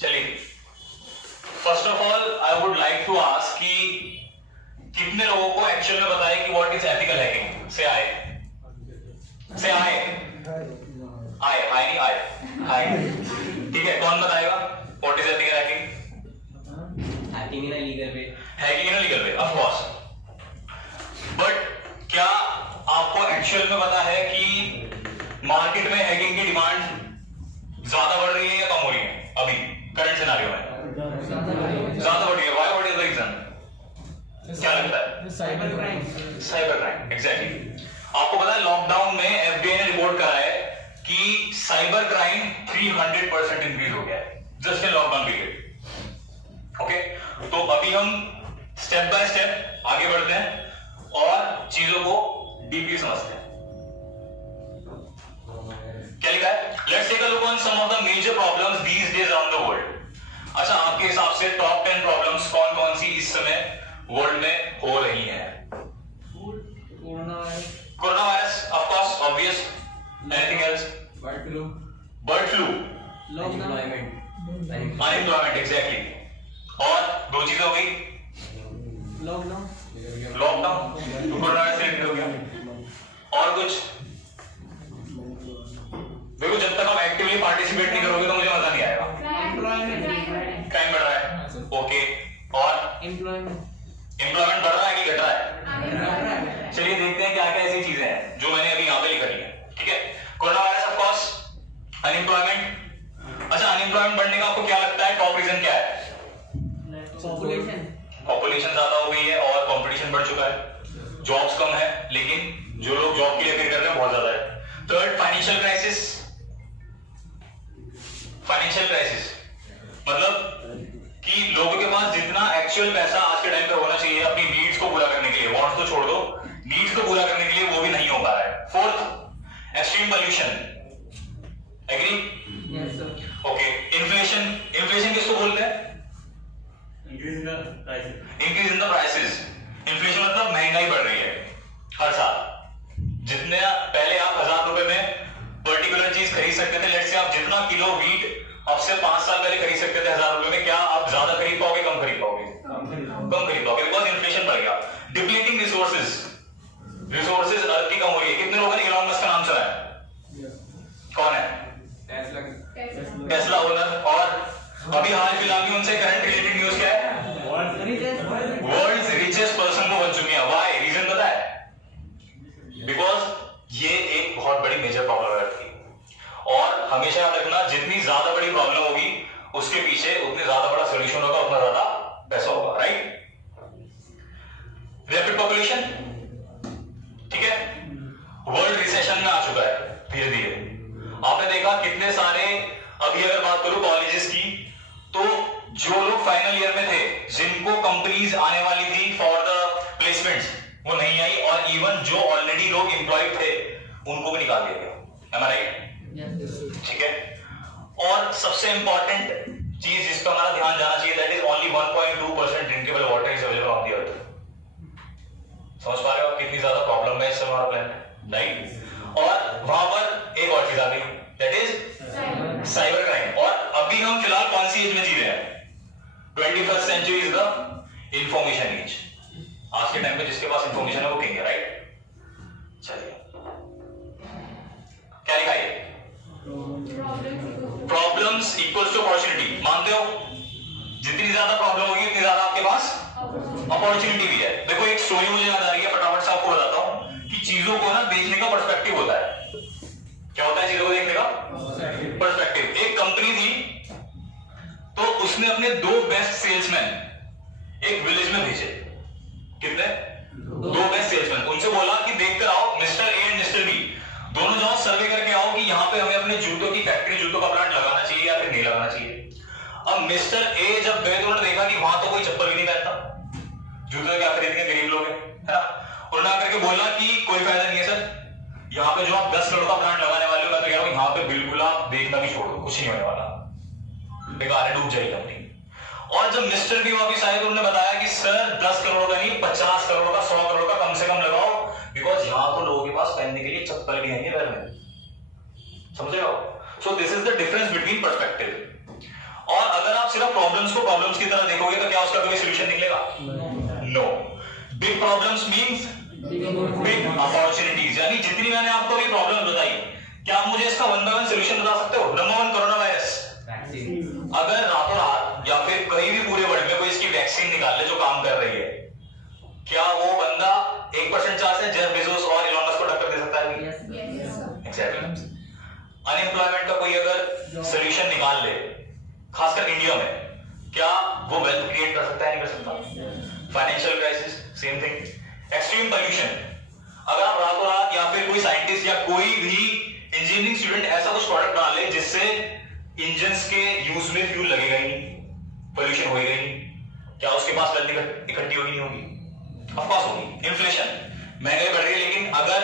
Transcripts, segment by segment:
चलिए, first of all I would like to ask कि कितने लोगों को एक्चुअल में पता है कि व्हाट इज एथिकल हैकिंग? से आए नहीं आए। ठीक है, कौन बताएगा what is ethical hacking? Hacking in a legal way. Hacking in a legal way, of course. But क्या आपको एक्चुअल में पता है कि मार्केट में हैकिंग की डिमांड ज्यादा बढ़ रही है या कम हो रही है? अभी करंट सिनेरियो में ज्यादा बढ़ रही है। Why? What is the reason? क्या लगता है? Cyber crime, exactly. आपको पता है लॉकडाउन में एफबीआई ने रिपोर्ट करा है कि साइबर क्राइम 300% इंक्रीज हो गया है just in lockdown period. Okay, तो अभी हम स्टेप बाय स्टेप आगे बढ़ते हैं और चीजों को डीपली समझते हैं। क्या लिखा है? Let's take a look on some of the major problems these days around the world. अच्छा, आपके हिसाब से टॉप 10 प्रॉब्लम्स कौन कौन सी इस समय वर्ल्ड में हो रही हैं? Corona virus, of course, obvious. Anything else? Bird flu, unemployment, exactly. और दो चीजें हो गई, लॉकडाउन, कोरोना वायरस रिलेटेड हो गया। और कुछ? देखो, जब तक आप एक्टिवली पार्टिसिपेट नहीं करोगे तो मुझे मजा नहीं आएगा। क्राइम बढ़ रहा है, ओके। और एम्प्लॉयमेंट बढ़ रहा है कि घट रहा है? चलिए देखते हैं क्या क्या ऐसी चीजें हैं जो मैंने अभी यहाँ पे लिख रही है। ठीक है, corona virus, of course, unemployment. अच्छा, अनएम्प्लॉयमेंट बढ़ने का आपको क्या लगता है टॉप रीजन क्या है? पॉपुलेशन ज्यादा हो गई है और कंपटीशन बढ़ चुका है। जॉब्स कम है लेकिन जो लोग जॉब के लिए अप्लाई कर रहे हैं बहुत ज्यादा है। Third, financial crisis. मतलब कि लोगों के पास जितना एक्चुअल पैसा आज के टाइम पे होना चाहिए अपनी नीड्स को पूरा करने के लिए, वांट्स तो छोड़ दो, नीड्स को पूरा करने के लिए वो भी नहीं हो पा रहा है। Fourth, extreme pollution. Agree? Okay. Inflation किसको बोलते हैं? Increase in the prices. Inflation मतलब महंगाई बढ़ रही है हर साल। जितने पहले आप 1000 रुपए में पर्टिकुलर चीज खरीद सकते थे, लेट्स से आप जितना किलो वीट अब से 5 साल पहले खरीद सकते थे 1000 रुपए में, क्या आप ज्यादा खरीद पाओगे, कम खरीद पाओगे? कम खरीद पाओगे, बिकॉज इन्फ्लेशन बढ़ गया। डिप्लीटिंग रिसोर्सेज अर्थ की कम हो रही है। कितने लोगों ने इलॉन मस्क का नाम सुना है? कौन है? Tesla owner. और अभी हाल फिलहाल में उनसे करंट रिलेटेड न्यूज क्या है? वर्ल्ड रिचेस्ट पर्सन वो बन चुकी है। व्हाई? रीजन पता है? बिकॉज ये एक बहुत बड़ी मेजर प्रॉब्लम है अर्थ की। और हमेशा याद रखना, जितनी ज्यादा बड़ी प्रॉब्लम होगी उसके पीछे उतने ज्यादा बड़ा सोल्यूशन होगा, उतना ज्यादा पैसा होगा, राइट? रैपिड पॉपुलेशन, ठीक है, वर्ल्ड रिसेशन में आ चुका है धीरे धीरे। आपने देखा कितने सारे, अभी अगर बात करूं कॉलेजेस की, तो जो लोग फाइनल ईयर में थे, जिनको कंपनीज आने वाली थी फॉर द प्लेसमेंट्स, वो नहीं आई। और इवन जो ऑलरेडी लोग एम्प्लॉयड थे उनको भी निकाल दिया गया। Am I right? ठीक है। और सबसे इंपॉर्टेंट चीज जिस पर हमारा ध्यान जाना चाहिए, that is only 1.2% drinkable water is available on the earth. समझ पा रहे हो आप कितनी ज्यादा प्रॉब्लम है इस समय हमारा प्लेनेट, राइट? और वहां पर एक और चीज आ गई, दैट इज साइबर क्राइम। और अभी हम फिलहाल कौन सी एज में जी रहे हैं? 21st century is the information age. आज के टाइम पे जिसके पास इंफॉर्मेशन है वो किंग है, राइट? चलिए, क्या लिखा है? Problems equals to opportunity. मानते हो? जितनी ज्यादा प्रॉब्लम होगी उतनी ज्यादा आपके पास अपॉर्चुनिटी भी है। देखो, एक स्टोरी मुझे याद आ रही है, फटाफट से आपको बताता हूं कि चीजों को ना देखने का पर्सपेक्टिव होता है। क्या होता है चीजों को देखने का पर्सपेक्टिव? एक कंपनी थी, तो उसने अपने 2 बेस्ट सेल्समैन एक विलेज में भेजे। कितने? 2 बेस्ट सेल्समैन। उनसे बोला कि देख कर आओ, mister A and mister B दोनों जाओ, सर्वे करके आओ कि यहाँ पे हमें अपने जूतों की फैक्ट्री, जूतों का प्लांट लगाना चाहिए या फिर नहीं लगाना चाहिए। अब मिस्टर ए जब गए तो उन्होंने देखा कि वहां तो कोई चप्पल भी नहीं पहनता, जूते क्या खरीदेंगे, गरीब लोग हैं, है ना? उन्होंने आकर के बोला कि कोई फायदा नहीं है सर, यहाँ पे जो आप 10 करोड़ का प्लांट लगाने वाले हो, मैं तो कह रहा हूँ यहाँ पे बिल्कुल आप देखना भी छोड़ो, कुछ नहीं होने वाला, बेकार है, डूब जाएगी कंपनी। और जब मिस्टर बी वापिस आए तो उन्होंने बताया कि सर 10 करोड़ का नहीं, 50 करोड़ का, 100 करोड़ का कम से कम लगाओ, बिकॉज यहाँ तो लोगों के पास पहनने के लिए चप्पल भी आएंगे घर में, समझ रहे हो? सो this is the difference between perspective. और अगर आप सिर्फ प्रॉब्लम्स को प्रॉब्लम्स की तरह देखोगे तो क्या उसका कोई सोल्यूशन निकलेगा? No. Big problems means big opportunities. यानी जितनी मैंने आपको अभी प्रॉब्लम बताई, क्या आप मुझे इसका वन बाय वन सोल्यूशन बता सकते हो? Number 1 corona virus. अगर रातों रात या फिर कहीं भी पूरे वर्ल्ड में कोई इसकी वैक्सीन निकाल ले जो काम कर रही है, क्या वो बंदा 1% चांस है जेफ बेजोस और इलॉन मस्क को टक्कर दे सकता है? एग्जैक्टली। अनएम्प्लॉयमेंट का कोई अगर सोल्यूशन निकाल ले, खासकर इंडिया में, क्या वो वेल्थ क्रिएट कर सकता है? नहीं कर सकता। Financial crisis same thing. Extreme pollution, अगर आप रातों रात या फिर कोई साइंटिस्ट या कोई भी इंजीनियरिंग स्टूडेंट ऐसा कुछ प्रोडक्ट बना ले जिससे इंजन्स के यूज में फ्यूल लगेगा ही नहीं, पोल्यूशन होएगा ही नहीं, क्या उसके पास वेल्थ इकट्ठी होगी? नहीं होगी। ऑफ कोर्स होगी। इन्फ्लेशन, महंगाई बढ़ रही है, लेकिन अगर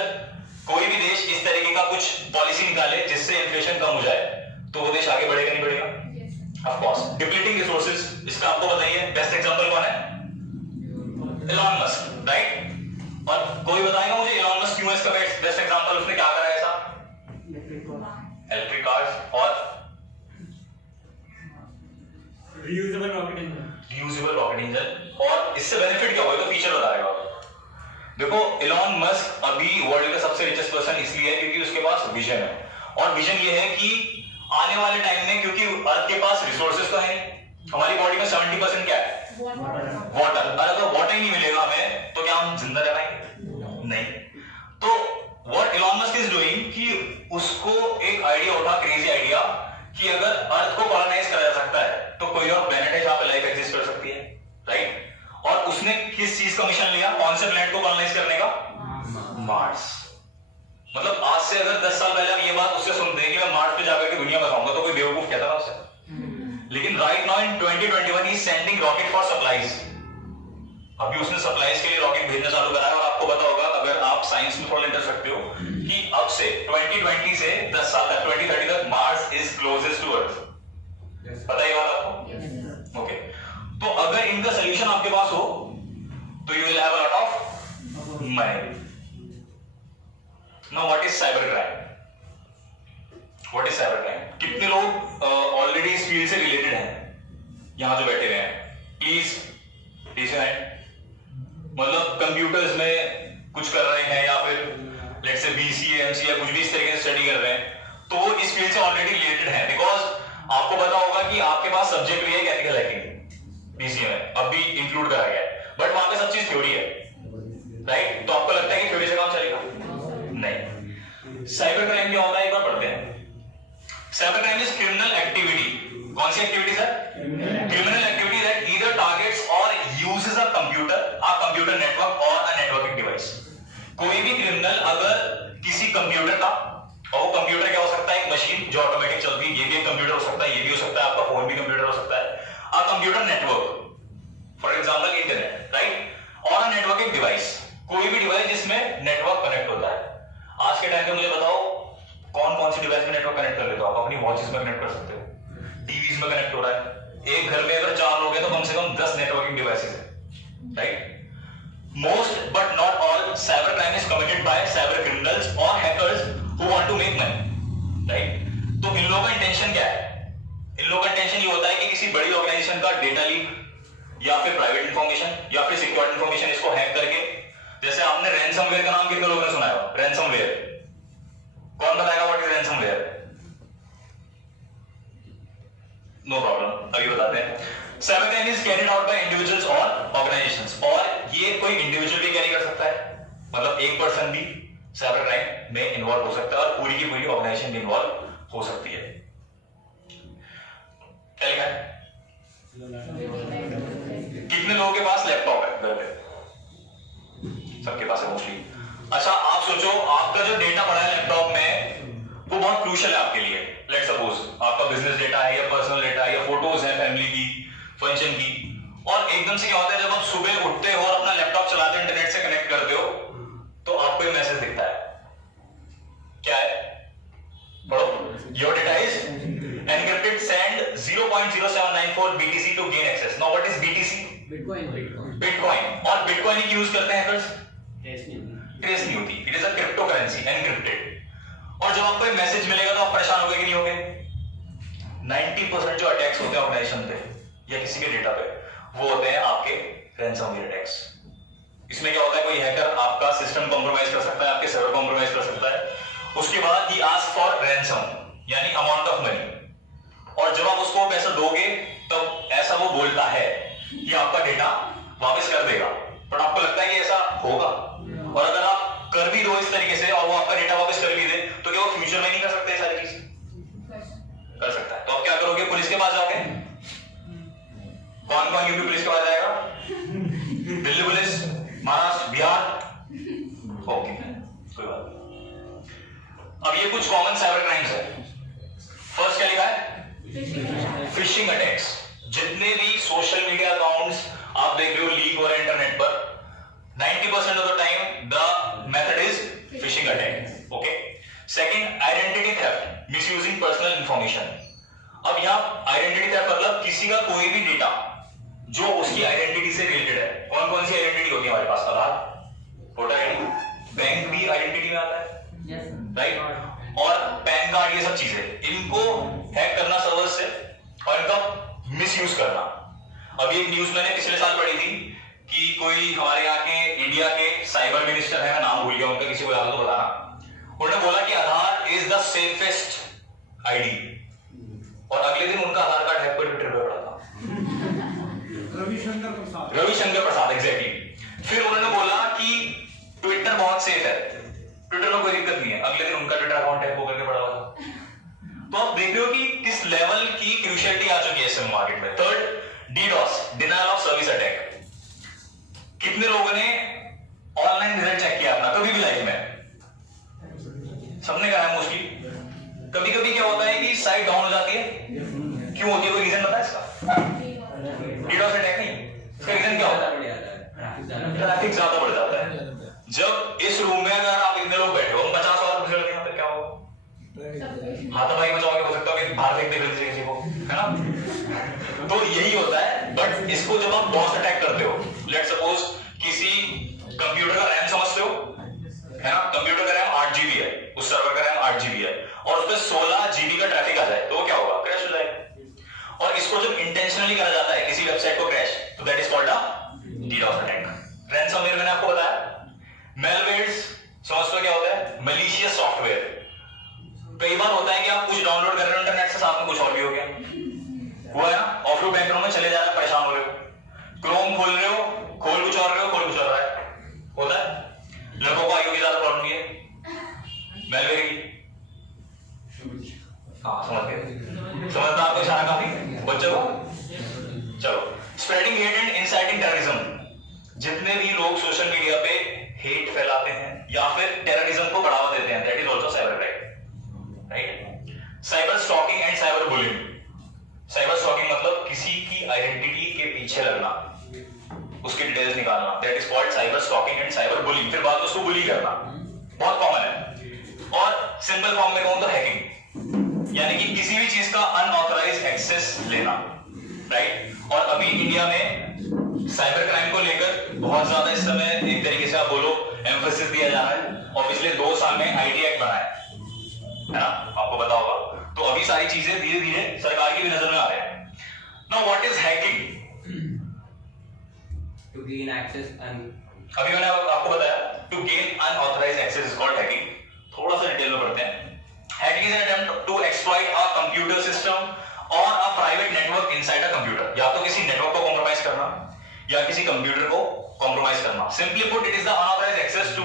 कोई भी देश इस तरीके का कुछ पॉलिसी निकाले जिससे इन्फ्लेशन कम हो जाए तो वो देश आगे बढ़ेगा नहीं बढ़ेगा? Of course. डिप्लीटिंग रिसोर्सेज, इसका आपको बताइए बेस्ट एग्जांपल कौन है? Elon Musk, right? और कोई बताएगा मुझे इलॉन मस्क क्यों है इसका बेस्ट एग्जांपल? उसने क्या करा है ऐसा? इलेक्ट्रिक कार्स और रियूजेबल रॉकेट इंजन। और इससे बेनिफिट क्या होगा? तो फीचर बताएगा। देखो, इलॉन मस्क अभी वर्ल्ड का सबसे रिचेस्ट पर्सन इसलिए है क्योंकि उसके पास विजन है, और विजन ये है कि आने वाले टाइम में, क्योंकि अर्थ के पास रिसोर्सेज तो है, हमारी बॉडी में 70% क्या है? वाटर। और अगर वाटर ही नहीं मिलेगा हमें तो क्या हम जिंदा रह पाएंगे? नहीं। तो what Elon Musk is doing कि उसको एक आइडिया उठा, क्रेजी आइडिया, कि अगर अर्थ को कॉलोनाइज करा जा सकता है तो कोई और प्लेनेट है जहां पे लाइफ एग्जिस्ट कर सकती है, राइट? और उसने किस चीज का मिशन लिया? कौन से प्लेनेट को कॉलोनाइज करने का? मार्स। मतलब आज से अगर 10 साल पहले हम ये बात उससे सुनते हैं कि मैं मार्स पे जाकर के दुनिया बसाऊंगा, तो कोई बेवकूफ कहता था उससे। लेकिन right now in 2021 he sending rocket for supplies. अभी उसने सप्लाईज के लिए रॉकेट भेजना चालू करा है। और आपको पता होगा, अगर आप साइंस में थोड़ा इंटरेस्ट रखते हो, कि अब से 2020 से 10 साल तक, 2030 तक, Mars is closest to Earth. पता है ये बात आपको? ओके। तो अगर इनका सोल्यूशन आपके पास हो तो you will have a lot of money. Now what is cyber crime? What is cyber crime? कितने लोग ऑलरेडी इस फील्ड से रिलेटेड हैं यहां जो बैठे हुए हैं? प्लीज मतलब कंप्यूटर्स में कुछ कर रहे हैं, या फिर लेट्स से बीसीए, एमसीए या कुछ भी इस तरीके से स्टडी कर रहे हैं, तो वो इस फील्ड से ऑलरेडी रिलेटेड है। बिकॉज आपको पता होगा कि आपके पास सब्जेक्ट भी है एथिकल हैकिंग, बीसीए में अभी इंक्लूड करा गया है, बट वहां पे सब चीज थ्योरी है, राइट? तो आपको लगता है कि थ्योरी से काम चलेगा? नहीं। साइबर क्राइम क्या होता है, एक बार पढ़ते हैं। Cyber crime is criminal activity. कौन सी activity sir? Criminal activity that either targets or uses a computer network or a networking device. कोई भी क्रिमिनल अगर किसी कंप्यूटर का, और वो कंप्यूटर क्या हो सकता है? एक मशीन जो ऑटोमेटिक चलती है, ये भी एक कंप्यूटर हो सकता है, ये भी हो सकता है, आपका फोन भी कंप्यूटर हो सकता है। अ computer network, for example internet, right? और अ नेटवर्किंग डिवाइस, कोई भी डिवाइस जिसमें नेटवर्क कनेक्ट होता है। आज के टाइम पे मुझे बताओ कौन कौन सी डिवाइस में नेटवर्क कनेक्ट कर लेते हो? आप अपनी वॉचेस में कनेक्ट कर सकते हो, टीवीज में कनेक्ट हो रहा है। एक घर में अगर 4 लोग हैं तो कम से कम 10 नेटवर्किंग डिवाइसेस हैं, right? Most but not all cyber crime is committed by cyber criminals or hackers who want to make money, right? तो इन लोगों का इंटेंशन क्या है? इन लोगों का इंटेंशन ये होता है कि किसी बड़ी ऑर्गेनाइजेशन का डेटा लीक या फिर प्राइवेट इंफॉर्मेशन या फिर सिक्योर्ड इंफॉर्मेशन इसको हैक करके, जैसे आपने रैनसमवेयर का नाम कितने लोगों ने सुना है? रैनसमवेयर, कौन बताएगा what is ransomware? No problem, अभी बताते हैं। Cyber crime is carried out by individuals और ऑर्गेनाइजेशंस, और ये कोई इंडिविजुअल भी कैरी कर सकता है, मतलब एक पर्सन भी साइबर क्राइम में इन्वॉल्व हो सकता है, और पूरी की पूरी ऑर्गेनाइजेशन भी इन्वॉल्व हो सकती है। क्या लिखा है? कितने लोगों के पास लैपटॉप है घर पे? सबके पास है मोस्टली। अच्छा, आप सोचो आपका जो डेटा पड़ा है लैपटॉप में वो बहुत क्रूशियल है आपके लिए। लेट्स सपोज आपका बिजनेस डेटा है या पर्सनल डेटा है या फोटोज है फैमिली की, फंक्शन की, और एकदम से क्या होता है जब आप सुबह उठते हो और अपना लैपटॉप चलाते हो, इंटरनेट से कनेक्ट करते हो, तो आपको एक मैसेज दिखता है। क्या है? पढ़ो। Your data is encrypted, send 0.0794 BTC to gain access. Now what is BTC? Bitcoin। और Bitcoin ही यूज करते हैं हैकर्स? ट्रेस नहीं होती। It is a crypto currency, आपको मैसेज मिलेगा तो आप परेशान होगे कि नहीं होगे? 90% जो अटैक्स होते हैं ऑर्गेनाइजेशन पे या किसी के डेटा पे वो होते हैं आपके रैंसमवेयर अटैक्स। इसमें क्या होता है, कोई हैकर आपका सिस्टम कॉम्प्रोमाइज कर सकता है, आपके सर्वर कॉम्प्रोमाइज कर सकता है, उसके बाद ही आस्क फॉर रैंसम यानी अमाउंट ऑफ मनी, और जब आप उसको पैसा दोगे तब ऐसा वो बोलता है कि आपका डेटा वापस कर देगा। बट आपको लगता है कि ऐसा होगा? और अगर आप कर भी दो इस तरीके से और वो आपका डेटा वापस कर भी दे तो क्या वो फ्यूचर में नहीं कर सकते? सारी चीज कर सकता है। तो आप क्या करोगे? पुलिस के पास जाओगे? कौन कौन यूपी पुलिस के पास जाएगा? दिल्ली पुलिस, महाराष्ट्र, बिहार, ओके, कोई बात नहीं। अब ये कुछ कॉमन साइबर क्राइम्स है। फर्स्ट क्या लिखा है? Phishing attacks. जितने भी सोशल मीडिया अकाउंट्स आप देख रहे हो लीक हो रहे हैं इंटरनेट पर, 90% of the time the method is phishing attack. Okay. Second, identity theft, misusing personal information. अब यहां आइडेंटिटी थेफ्ट मतलब किसी का कोई भी डेटा जो उसकी आइडेंटिटी से रिलेटेड है। कौन कौन सी आइडेंटिटी होती है हमारे पास? आधार, वोटर आईडी, बैंक भी आइडेंटिटी में आता है, राइट, और पैन कार्ड, ये सब चीजें, इनको हैक करना सर्वर से और इनका मिसयूज करना। अभी एक न्यूज मैंने पिछले साल पढ़ी थी कि कोई हमारे यहाँ के इंडिया के साइबर मिनिस्टर है, मैं नाम भूल गया उनका, किसी को याद हो तो बताना, उन्होंने बोला कि आधार इज द सेफेस्ट आईडी, और अगले दिन उनका आधार कार्ड हैक पर ट्विटर पे पड़ा था। रविशंकर प्रसाद, एग्जैक्टली। फिर उन्होंने बोला कि ट्विटर बहुत सेफ है, ट्विटर में कोई दिक्कत नहीं है, अगले दिन उनका ट्विटर अकाउंट हैक होकर के पड़ा हुआ था। तो आप देख रहे हो कि किस लेवल की क्रूशियलिटी आ चुकी है इस मार्केट में। Third, DDoS, denial of service attack. कितने लोगों ने ऑनलाइन रिजल्ट चेक किया अपना कभी भी लाइफ में? सबने करा है मोस्टली। कभी कभी क्या होता है कि साइट डाउन हो जाती है। क्यों होती है? कोई रीजन पता है इसका? डीडॉस अटैक नहीं, इसका रीजन क्या होता है? ट्रैफिक ज्यादा बढ़ जाता है। जब इस रूम में अगर आप इतने लोग बैठे हो, 50 और कुछ लड़के, फिर क्या होगा? हाथापाई मचाओगे, हो सकता है कि बाहर फेंक दे किसी को, है ना? तो यही होता है। बट इसको जब आप डॉस अटैक करते हो, लेट्स सपोज किसी कंप्यूटर का रैम समझते हो, है ना? कंप्यूटर का रैम 8 GB है, उस सर्वर का रैम 8 GB है, और उस पर 16 GB का ट्रैफिक आ जाए तो क्या होगा? क्रैश हो जाएगा। और इसको जब इंटेंशनली करा जाता है किसी वेबसाइट को क्रैश, तो that is called a DDoS attack. Ransomware मैंने आपको बताया। मेलवेयर्स समझते हो क्या होता है? Malicious software. कई बार होता है कि आप कुछ डाउनलोड कर रहे हो इंटरनेट से, साथ में कुछ और भी हो गया, हुआ है ना? ऑफलोड बैकग्राउंड में चले जा रहे हो, परेशान हो रहे हो, क्रोम खोल रहे हो, खोल कुछ और रहे हो, खोल कुछ और रहा है, होता है। लड़कों को आईओ की ज्यादा प्रॉब्लम है, मेलवेयर की। हाँ, समझ गए? समझता आपको इशारा काफी बच्चों को। चलो, spreading hate and inciting terrorism. जितने भी लोग सोशल मीडिया पे हेट फैलाते हैं या फिर टेररिज्म को बढ़ावा देते हैं, that is also cyber crime, right? Cyber stalking and cyber bullying. Cyber stalking मतलब किसी की आइडेंटिटी के पीछे लगना, उसकी डिटेल्स निकालना, that is called cyber stalking and cyber bullying. फिर बाद में उसको बुली करना, बहुत कॉमन है। और सिंपल फॉर्म में कहूं तो हैकिंग, यानी कि किसी भी चीज का अनऑथराइज्ड एक्सेस लेना, राइट? और अभी इंडिया में साइबर क्राइम को लेकर बहुत ज्यादा इस समय एक तरीके से आप बोलो एम्फेसिस दिया जा रहा है, और पिछले 2 साल में आईटी एक्ट बना है ना, आपको पता होगा। तो अभी सारी चीजें धीरे धीरे सरकार की भी नजर में आ रहे हैं। Now what is hacking? To gain access and अभी मैंने आपको बताया to gain unauthorised access is called hacking. थोड़ा सा डिटेल में पढ़ते हैं। Hacking is an attempt to exploit a computer system or a private network inside a computer. या तो किसी नेटवर्क को कॉम्प्रोमाइज करना या किसी कंप्यूटर को कॉम्प्रोमाइज करना। Simply put, it is the unauthorised access to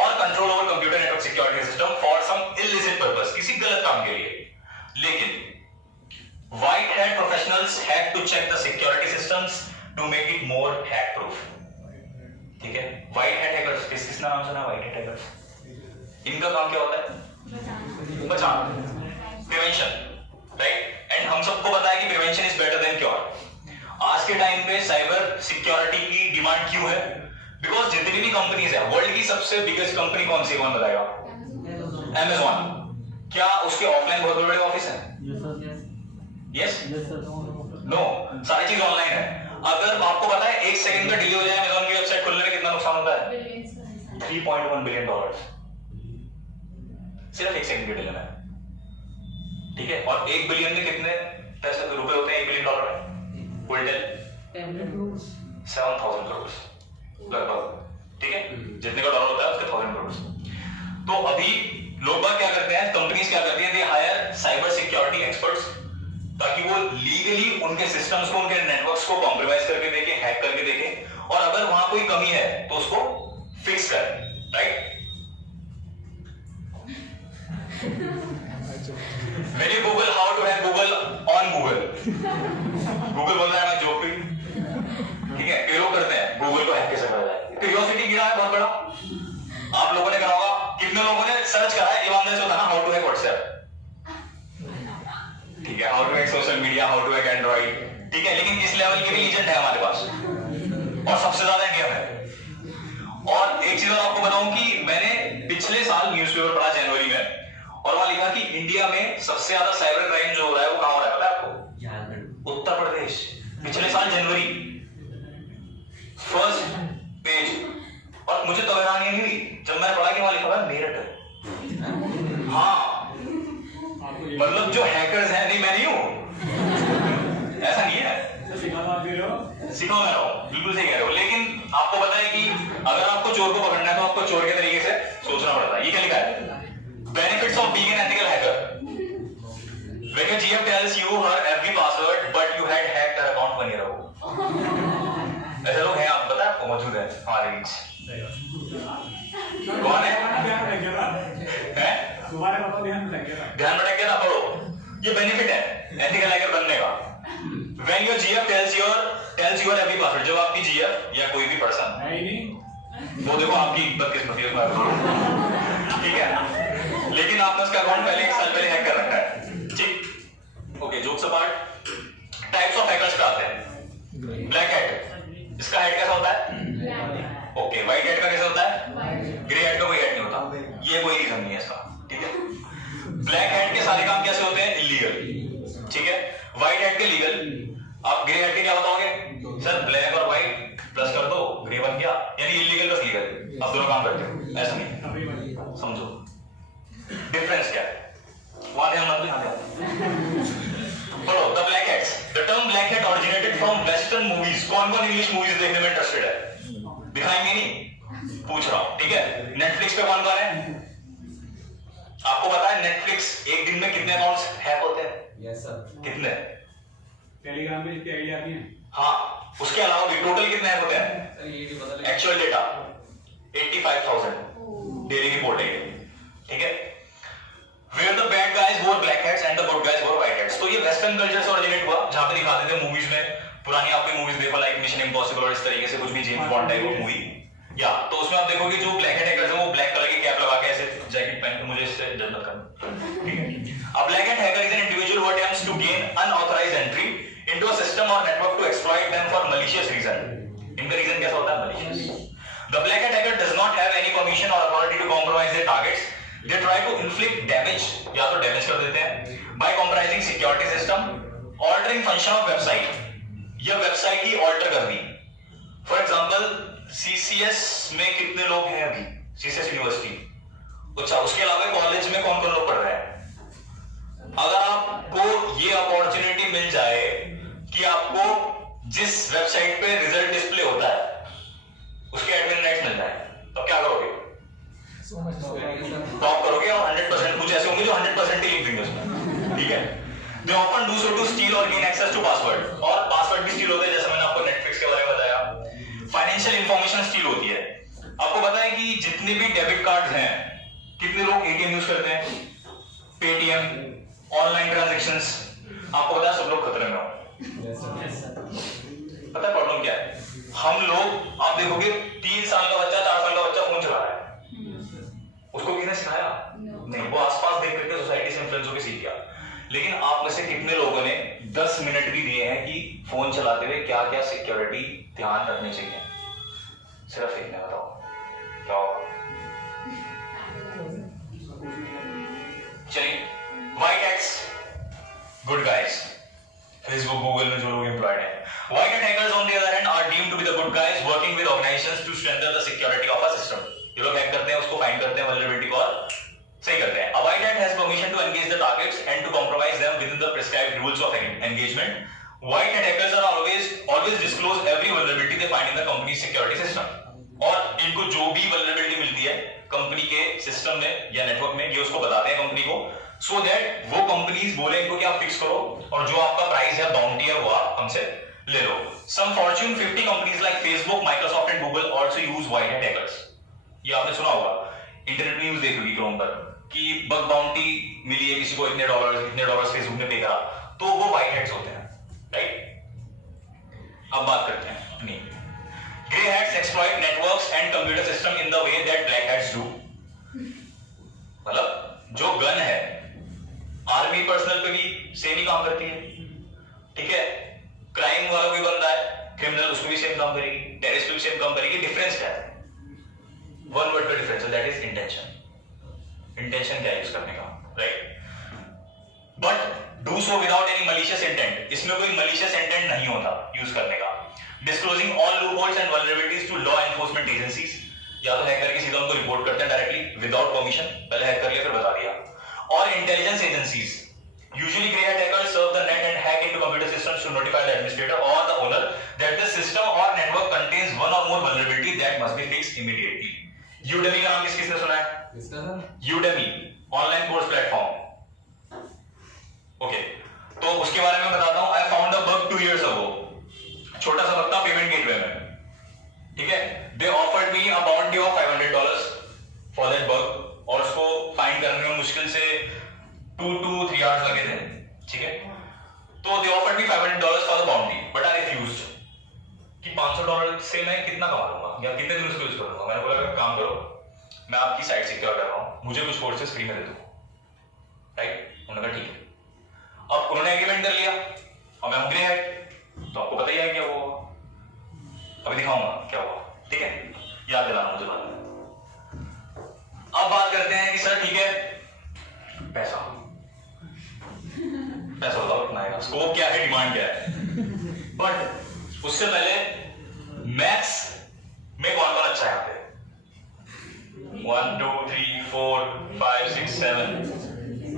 or control over computer network security system for some illicit purpose, किसी गलत काम के लिए। लेकिन white hat professionals have to check the security systems to make it more hack proof. ठीक है, white hat hackers, किसका नाम सुना? White hat hackers. इनका काम क्या होता है? बचाना, प्रिवेंशन, राइट? एंड हम सबको पता है कि prevention is better than cure. आज के टाइम पे साइबर सिक्योरिटी की डिमांड क्यों है? बिकॉज जितनी भी कंपनीज है, वर्ल्ड की सबसे बिगेस्ट कंपनी कौन सी, कौन बताएगा? Amazon। क्या उसके ऑफलाइन बहुत बड़े ऑफिस हैं? यस, नो, सारी चीज ऑनलाइन है। अगर आपको पता है 1 सेकंड का डिले हो जाए Amazon की वेबसाइट खुलने में कितना नुकसान होता है? $3.1 बिलियन। सिर्फ 1 सेकंड की डिले में, ठीक है। और 1 बिलियन में कितने पैसे रुपए होते हैं 1 बिलियन डॉलर में? उल्टे 7,000 करोड़ लगभग, ठीक है। जितने का डॉलर होता है उसके 1000 करोड़। तो अभी लोग बात क्या करते हैं, कंपनीज क्या करती है, they hire cyber security experts ताकि वो लीगली उनके सिस्टम्स को, उनके नेटवर्क्स को कॉम्प्रोमाइज करके देखें, हैक करके देखें, और अगर वहां कोई कमी है तो उसको फिक्स करें, right. When you Google how to hack Google on Google, Google बोल रहा है मैं जोक भी, ठीक है, कई लोग करते हैं गूगल को हैक कैसे करा जाए। क्यूरियोसिटी गिरा है बहुत बड़ा, आप लोगों ने करा होगा, कितने लोगों ने सर्च करा है, ईमानदारी से होता ना, हाउ टू हैक व्हाट्सएप, ठीक है, how to hack social media, how to hack Android, ठीक है, लेकिन इस लेवल के भी लीजेंड है हमारे पास और सबसे ज्यादा इंडिया में। और एक चीज और आपको बताऊं कि मैंने पिछले साल न्यूज़पेपर पढ़ा जनवरी में, और वहां लिखा कि इंडिया में सबसे ज्यादा साइबर क्राइम जो हो रहा है वो कहां हो रहा है पता है आपको? उत्तर प्रदेश। पिछले साल जनवरी, फर्स्ट पेज। और मुझे तो हैरानी नहीं हुई जब मैंने पढ़ा कि वहां लिखा हुआ है मेरठ। हाँ, मतलब जो हैकर्स हैं, नहीं मैं नहीं हूं, ऐसा नहीं है, सिखाओ मैं रहा हूं, बिल्कुल सही कह रहे हो। लेकिन आपको पता है कि अगर आपको चोर को पकड़ना है तो आपको चोर के तरीके से सोचना पड़ता है। ये क्या लिखा है? Benefits of being an ethical hacker. When your GM tells you her every password, but you had hacked her account 1 year ago. ऐसे लोग हैं, आप पता है आपको, मौजूद है हमारे बीच। कौन है? ध्यान भटक गया ना, पढ़ो, ये बेनिफिट है एथिकल हैकर बनने का। When your GF tells your every password, जब आपकी GF या कोई भी पर्सन, वो देखो आपकी बदकिस्मती है, ठीक है, लेकिन आपने उसका अकाउंट पहले 1 साल पहले हैक कर रखा है, ठीक। Okay, jokes apart, types of hackers पे आते हैं। ब्लैक हैट, इसका हेड कैसा होता है? ओके, व्हाइट हैट का कैसा होता है? ग्रे हैट का कोई हेड नहीं होता, ये कोई रीजन नहीं है इसका, ठीक है। ब्लैक हैट के सारे काम कैसे होते हैं? इलीगल, ठीक है। व्हाइट हैट के लीगल। आप ग्रे हैट के क्या बताओगे? सर ब्लैक और व्हाइट प्लस कर दो, ग्रे बन गया, यानी इलीगल प्लस लीगल, आप दोनों काम करते हो, ऐसा नहीं, समझो डिफरेंस क्या है, वहां ध्यान मत दो। पढ़ो, the black hats. The term black hat originated from western movies. कौन-कौन इंग्लिश मूवीज देखने में इंटरेस्टेड है? दिखाएंगे नहीं, पूछ रहा हूं, ठीक है। नेटफ्लिक्स पे कौन-कौन है? आपको पता है नेटफ्लिक्स एक दिन में कितने अकाउंट्स हैक होते हैं? Yes sir. कितने? टेलीग्राम में इसकी आईडी आती है। हाँ, उसके अलावा भी टोटल कितने हैक होते हैं? एक्चुअल डेटा 85,000 डेली रिपोर्ट है, ठीक है। Where the bad guys wore black hats and the good guys wore white hats. तो ये वेस्टर्न कल्चर से ओरिजिनेट हुआ, जहां पे दिखाते थे मूवीज में, पुरानी आपकी मूवीज देखो लाइक मिशन इम्पॉसिबल और इस तरीके से कुछ भी James bond type of movie, या तो उसमें आप देखोगे जो ब्लैक हैट हैकर्स हैं वो ब्लैक कलर की कैप लगा के ऐसे जैकेट पहन के, मुझे इससे जज मत करना, ठीक है। A black hat hacker is an individual who attempts to gain unauthorized entry into a system or network to exploit them for malicious reason. इनका रीजन कैसा होता है? malicious. The black hat hacker does not have any permission or authority to compromise their targets. They try to inflict damage, या तो damage कर देते हैं by compromising security system, altering function of website, या website ही alter कर दी। For example CCS में कितने लोग हैं अभी? CCS यूनिवर्सिटी, अच्छा, उसके अलावा कॉलेज में कौन कौन लोग पढ़ रहे हैं? अगर आपको ये अपॉर्चुनिटी मिल जाए कि आपको जिस वेबसाइट पे रिजल्ट डिस्प्ले होता है उसके एडमिन राइट्स मिल जाए, तो क्या करोगे? टॉप करोगे और 100% कुछ ऐसे होंगे जो 100% ही लिख देंगे उसमें, ठीक है। They often do so to steal or gain access to password, और पासवर्ड भी स्टील होते हैं, जैसे मैंने आपको नेटफ्लिक्स के बारे में बताया। फाइनेंशियल इंफॉर्मेशन स्टील होती है। आपको पता है कि जितने भी डेबिट कार्ड्स हैं, कितने लोग एटीएम यूज करते हैं? पेटीएम, ऑनलाइन ट्रांजैक्शंस, आपको पता है सब लोग खतरे में हो। पता है प्रॉब्लम क्या है? हम लोग, आप देखोगे 3 साल का बच्चा, 4 साल का बच्चा फोन चला रहा है, उसको किसने सिखाया? नहीं, वो आसपास देख करके सोसाइटी से इन्फ्लुएंस होकर सीख गया। लेकिन आप में से कितने लोगों ने 10 मिनट भी दिए हैं कि फोन चलाते हुए क्या क्या सिक्योरिटी ध्यान रखनी चाहिए? सिर्फ एक ने बताओ क्या होगा? चलिए, white hats, good guys. Facebook, Google में जो लोग एम्प्लॉयड हैं, white hat hackers on the other hand are deemed to be the good guys working with organisations to strengthen the security of a system. ये लोग hack करते हैं, उसको find करते हैं, वल्नरेबिलिटी को और सही करते हैं। rules of engagement. White hat hackers are always disclose every vulnerability they find in the company's security system. और इनको जो भी vulnerability मिलती है कंपनी के सिस्टम में या नेटवर्क में, ये उसको बताते हैं कंपनी को, so that वो कंपनीज बोले इनको कि आप फिक्स करो और जो आपका प्राइस है, बाउंटी है, वो आप हमसे ले लो. Some Fortune 50 companies like Facebook, Microsoft and Google also use white hat hackers. ये आपने सुना होगा, इंटरनेट न्यूज देख ली क्रोम पर कि बग बाउंटी मिली है किसी को, इतने डॉलर्स फेसबुक ने पे करा, तो वो व्हाइट हैट्स होते हैं, राइट. अब बात करते हैं अपनी. Grey hats exploit networks and computer system in the way that black hats do. मतलब जो गन है आर्मी पर्सनल पे भी सेम ही काम करती है, ठीक है. क्राइम वाला कोई बंदा है क्रिमिनल, उसको भी सेम काम करेगी, टेररिस्ट भी सेम काम करेगी. डिफरेंस क्या है? वन वर्ड का डिफरेंस है, दैट इज इंटेंशन. इंटेंशन क्या यूज करने का, right. But do so without any malicious intent. इसमें कोई मलिशियस इंटेंट नहीं होता यूज करने का. Disclosing all loopholes and vulnerabilities to law enforcement agencies. या तो हैक करके सीधा उनको रिपोर्ट करते हैं डायरेक्टली विदाउट परमिशन, पहले हैक कर लिया फिर बता दिया. और intelligence agencies. Usually grey hat hackers serve the net and hack into computer systems to notify the administrator or the owner that the system or network contains one or more vulnerability that must be fixed immediately. Udemy का नाम किसने सुना है? किसका sir? Udemy online course platform. Okay, तो उसके बारे में बताता हूं. I found a bug 2 years ago. छोटा सा बग था पेमेंट गेटवे में, ठीक है. They offered me a bounty of $500 for that bug और उसको फाइंड करने में मुश्किल से 2 to 3 hours लगे थे, ठीक है. तो they offered me $500 for the bounty, but I refused. कि $500 से मैं कितना कमा लूंगा या कितने दिन उसको यूज करूंगा. मैंने बोला काम करो, मैं आपकी साइट सिक्योर कर रहा हूं, मुझे कुछ कोर्सेज फ्री में दे दो, राइट. उन्होंने कहा ठीक है. अब उन्होंने एग्रीमेंट कर लिया और मैं ग्रे हैट, तो आपको पता ही है क्या हुआ. अभी दिखाऊंगा क्या हुआ, ठीक है. याद दिलाना मुझे बाद में. अब बात करते हैं कि सर ठीक है, पैसा बताओ कितना आएगा, स्कोप क्या है, डिमांड क्या है. बट उससे पहले मैथ्स में कौन कौन अच्छा है यहाँ पे? 1 2 3 4 5 6 7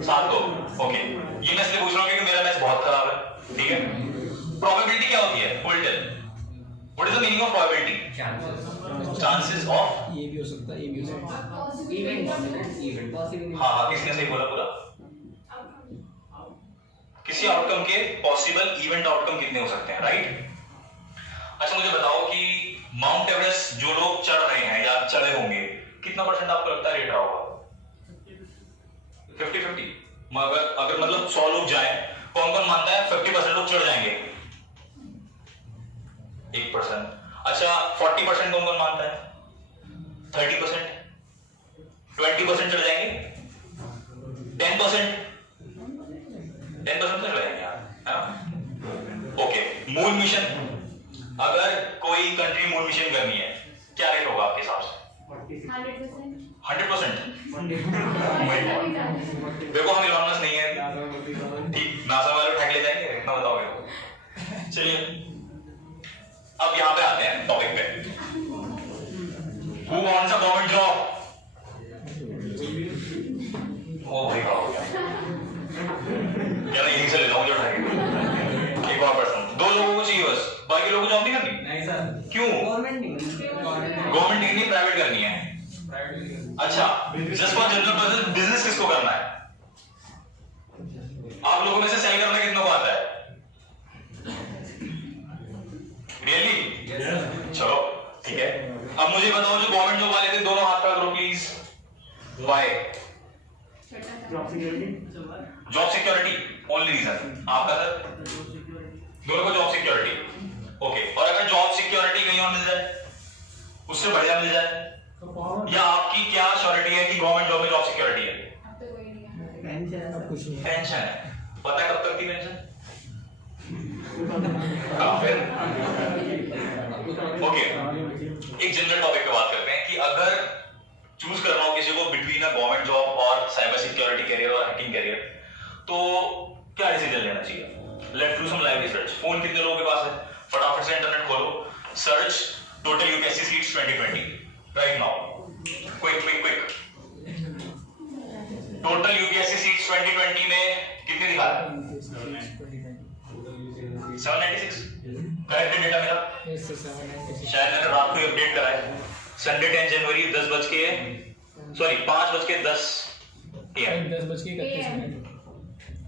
7 लोग. ओके, ये मैं इसलिए पूछ रहा हूँ क्योंकि मेरा मैथ्स बहुत खराब है, ठीक है. प्रोबेबिलिटी क्या होती है? Tell what is the meaning of probability? Chances of, ये भी हो सकता है, ये भी हो सकता है. Event possible. हाँ, किसने सही बोला पूरा? किसी आउटकम के पॉसिबल इवेंट आउटकम कितने हो सकते हैं, राइट. अच्छा मुझे बताओ कि माउंट एवरेस्ट जो लोग चढ़ रहे हैं या चढ़े होंगे, कितना परसेंट आपको लगता है रेट रहा होगा? 50-50. अगर मतलब 100 लोग जाएं, कौन कौन मानता है 50% लोग चढ़ जाएंगे? 1%. अच्छा 40% कौन कौन मानता है? 30%? 20% चढ़ जाएंगे? 10% चढ़ जाएंगे यार, है ना. Okay, moon mission. अगर कोई कंट्री मून मिशन करनी है, क्या रेट होगा आपके हिसाब से? 100%. देखो हम इलॉन मस्क नहीं है, ठीक. नासा वाले उठा के ले जाएंगे, इतना बताओगे. चलिए अब यहाँ पे आते हैं टॉपिक पे. Who wants a government job? ओ भाई हो गया क्या? मैं यहीं से ले जाऊँ जो उठाएंगे. एक और पर्सन, 2 लोगों को चाहिए बस, बाकी लोगों को जॉब नहीं करनी. नहीं सर. क्यों? गवर्नमेंट नहीं, प्राइवेट करनी है. अच्छा, जस्ट फॉर जनरल बिजनेस किसको करना है? आप लोगों में से सेल करना कितनों को आता है? रियली? चलो ठीक है. अब मुझे बताओ जो गवर्नमेंट जॉब वाले थे, दोनों हाथ का करो please. Why? Job security only reason. आपका सर? दोनों को जॉब सिक्योरिटी. ओके, और अगर जॉब सिक्योरिटी कहीं और मिल जाए, उससे बढ़िया मिल जाए, या आपकी क्या श्योरिटी है कि गवर्नमेंट जॉब में जॉब सिक्योरिटी है? पेंशन है. पता है कब तक थी पेंशन? ओके, एक जनरल टॉपिक पे बात करते हैं कि अगर चूज करना हो किसी को बिटवीन अ गवर्नमेंट जॉब और साइबर सिक्योरिटी कैरियर और हैकिंग कैरियर, तो क्या डिसीजन लेना चाहिए? Let's do some live research. Phone कितने लोगों के पास है? फटाफट से इंटरनेट खोलो, search total UPSC seats 2020 right now. Quick. Total UPSC seats 2020 में कितने दिखा रहा है? 796 करेक्ट है डेटा मेरा? Yes, sir, 796. शायद मैंने रात को अपडेट करा है। Sunday 10 January 5:10 AM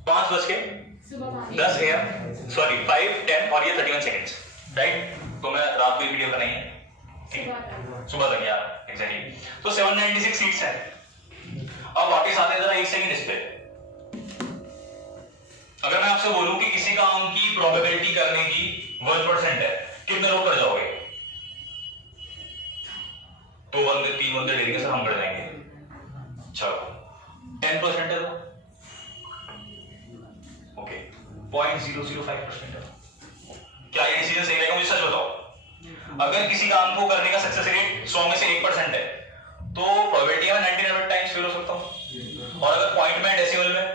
5:10 AM sorry 5, 10 और ये 31 सेकंड्स, राइट? तो मैं रात को वीडियो बनाई है, ठीक, सुबह तक यार, एग्जैक्टली। तो 796 सीट्स हैं। अब वापस आते हैं जरा 1 सेकंड इस पे। अगर मैं आपसे बोलूं कि किसी काम की प्रोबेबिलिटी करने की 1% है, कितने लोग कर जाओगे? 2 बंदे 3 बंदे ले लेंगे सर, हम कर जाएंगे। चलो 10% है तो ओके 0.005% है। क्या ये डिसीजन सही रहेगा? मुझे सच बताओ। अगर किसी काम को करने का सक्सेस रेट 100 में से 1% है तो प्रोबेबिलिटी में 99 टाइम्स फेल हो सकता हूं। और अगर पॉइंट में डेसिमल में,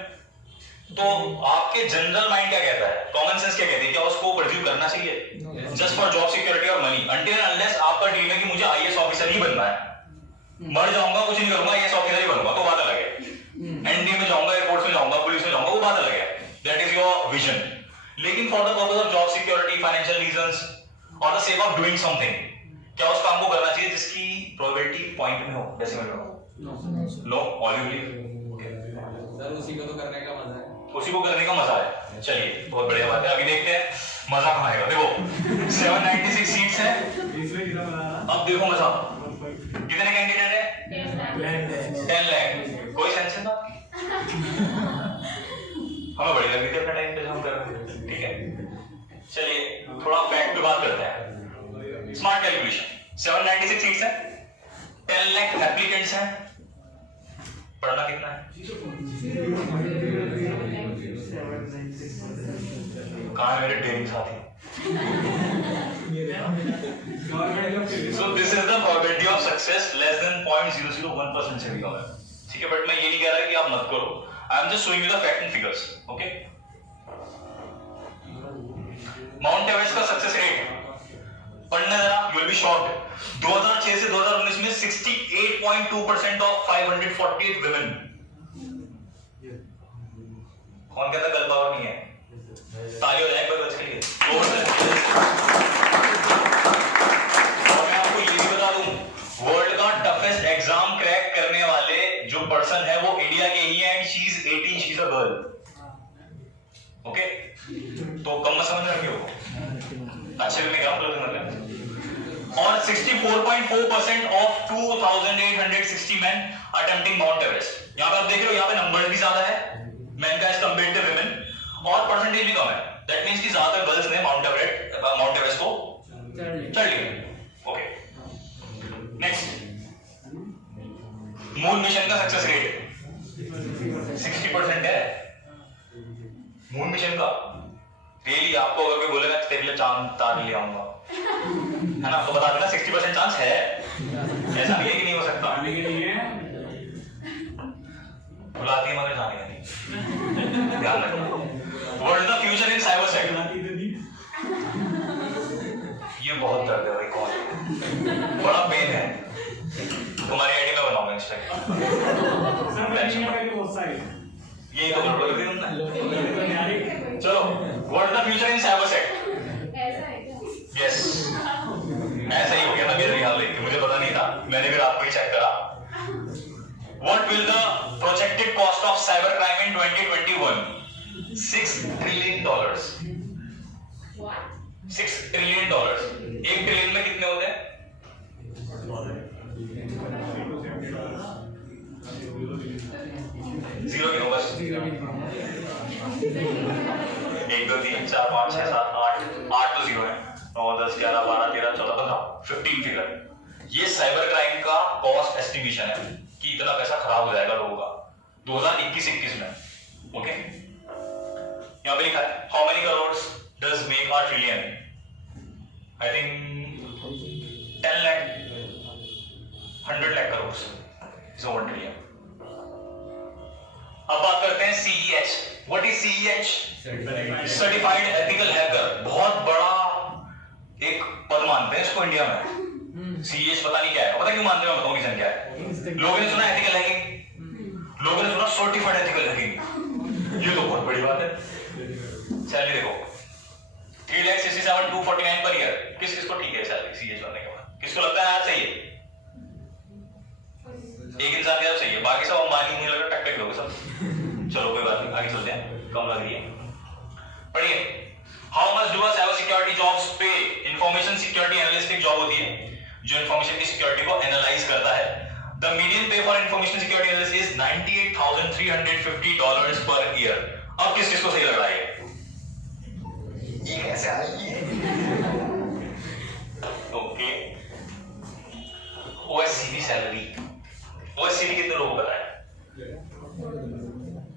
तो आपके जनरल माइंड क्या कहता है, कॉमन सेंस क्या कहती है, क्या उसको परस्यू करना चाहिए जस्ट फॉर जॉब सिक्योरिटी और मनी? अनटिल अनलेस आपका ड्रीम है कि मुझे आईएएस ऑफिसर ही बनना है, मर जाऊंगा कुछ नहीं करूंगा, आईएएस ऑफिसर ही बनूंगा, तो बात अलग है। एनडीए में जाऊंगा, एयरफोर्स में जाऊंगा, पुलिस में जाऊंगा, वो बात अलग है, दैट इज योर विजन। लेकिन for the purpose of job security, financial reasons और the sake of doing something, क्या उस काम को करना चाहिए जिसकी प्रोबेबिलिटी पॉइंट में हो, डेसिमल में हो? नो, ऑलरेडी सर उसी को तो करने का मजा है। उसी को करने का मजा है। चलिए बहुत बढ़िया बात है, अभी देखते हैं मजा कहाँ आएगा। देखो 796 सीट्स हैं, अब देखो मजा। कितने कैंडिडेट है? 10 लाख। कोई सेंस है ना? हमें बड़ी लगी थी अपना टाइम पे हम कर रहे हैं, ठीक है। चलिए थोड़ा फैक्ट पे बात करते हैं। स्मार्ट कैलकुलेशन, 796 सीट्स हैं, 10 लाख एप्लीकेंट्स हैं, पढ़ना कितना है? कहाँ है मेरे डेयरिंग साथी? So this is the probability of success less than 0.001% से लिखा हुआ है, ठीक है। बट मैं ये नहीं कह रहा कि आप मत करो, I am just showing you the fact and figures, okay? Mount Everest का सक्सेस रेट पढ़ना जरा, you will be shocked। 2006 से 2019 में 68.2% of 548 women। कौन कहता गल पावर नहीं है? ताली हो जाए पर बच के लिए। और मैं आपको ये भी बता दूं, वर्ल्ड का टफेस्ट एग्जाम क्रैक करने वाले जो पर्सन है वो इंडिया के ही है, and she is 18, she is a girl, okay? तो कम मत समझ रहे हो, अच्छे में क्या मतलब। और 64.4% of 2860 men attempting mount Everest. यहाँ पे आप देख रहे हो, यहाँ पे नंबर भी ज्यादा है मैन का एज कंपेयर्ड टू विमेन, और परसेंटेज भी कम है। दैट मींस कि ज्यादातर गर्ल्स ने माउंट एवरेस्ट को चढ़ लिया, ओके। नेक्स्ट, मून मिशन का सक्सेस रेट 60% है। मून मिशन का रियली आपको अगर कोई बोलेगा तेरे लिए चांद तार ले आऊंगा, है ना, तो बता देना 60% चांस है, ऐसा नहीं है कि नहीं हो सकता। आने के लिए बुलाती है मगर जाने का नहीं, ध्यान रखो। World the future in cyber sector, ये बहुत दर्द है भाई, कौन बड़ा पेन है। तुम्हारी आईडी में बनाऊंगा इंस्टाग्राम, ये तो गड़बड़ कर दी तुमने। चलो, world the future in cyber sector, yes ऐसा ही हो गया था मेरे ख्याल में, मुझे पता नहीं था, मैंने भी रात को ही चेक करा। What will the projected cost of cybercrime in 2021? $6 trillion. What? $6 trillion. 1 trillion में कितने होते हैं? जीरो गिनो बस। 1 2 3 4 5 6 7 8 तो जीरो है। 9 10 11 12 13 14 15 15 फिगर। ये साइबर क्राइम का कॉस्ट एस्टिमेशन है कि इतना पैसा खराब हो जाएगा लोगों का 2021-21 में, ओके। यहाँ पे लिखा है how many crore does make a trillion? I think 10 lakh 100 lakh crore is 1 trillion. अब बात करते हैं CEH। What is CEH? Certified ethical hacker. बहुत बड़ा एक पद मानते हैं इसको इंडिया में। CEH पता नहीं क्या है, पता क्यों मानते हैं, मैं बताऊं रीजन क्या है। लोगों ने सुना एथिकल हैकिंग, लोगों ने सुना सर्टिफाइड एथिकल हैकिंग, ये तो बहुत बड़ी बात है। चलिए देखो 3,67,249 पर ईयर। किस को ठीक है सैलरी सीए बनने के बाद? किसको लगता है यार सही है? एक इंसान क्या सही है, बाकी सब अंबानी मुझे लगा टक लोग सब। चलो कोई बात नहीं, आगे चलते हैं, कम लग रही है। पढ़िए, how much do cyber security jobs पे? इंफॉर्मेशन सिक्योरिटी एनालिस्ट एक जॉब होती है जो इंफॉर्मेशन की सिक्योरिटी को एनालाइज करता है। द मीडियन पे for information security analyst is $98,350 per year. अब किसको सही लग रहा है? ये कैसे आ रही है? ओके, ओएससीपी सैलरी, ओएससीपी कितने लोगों को पता है?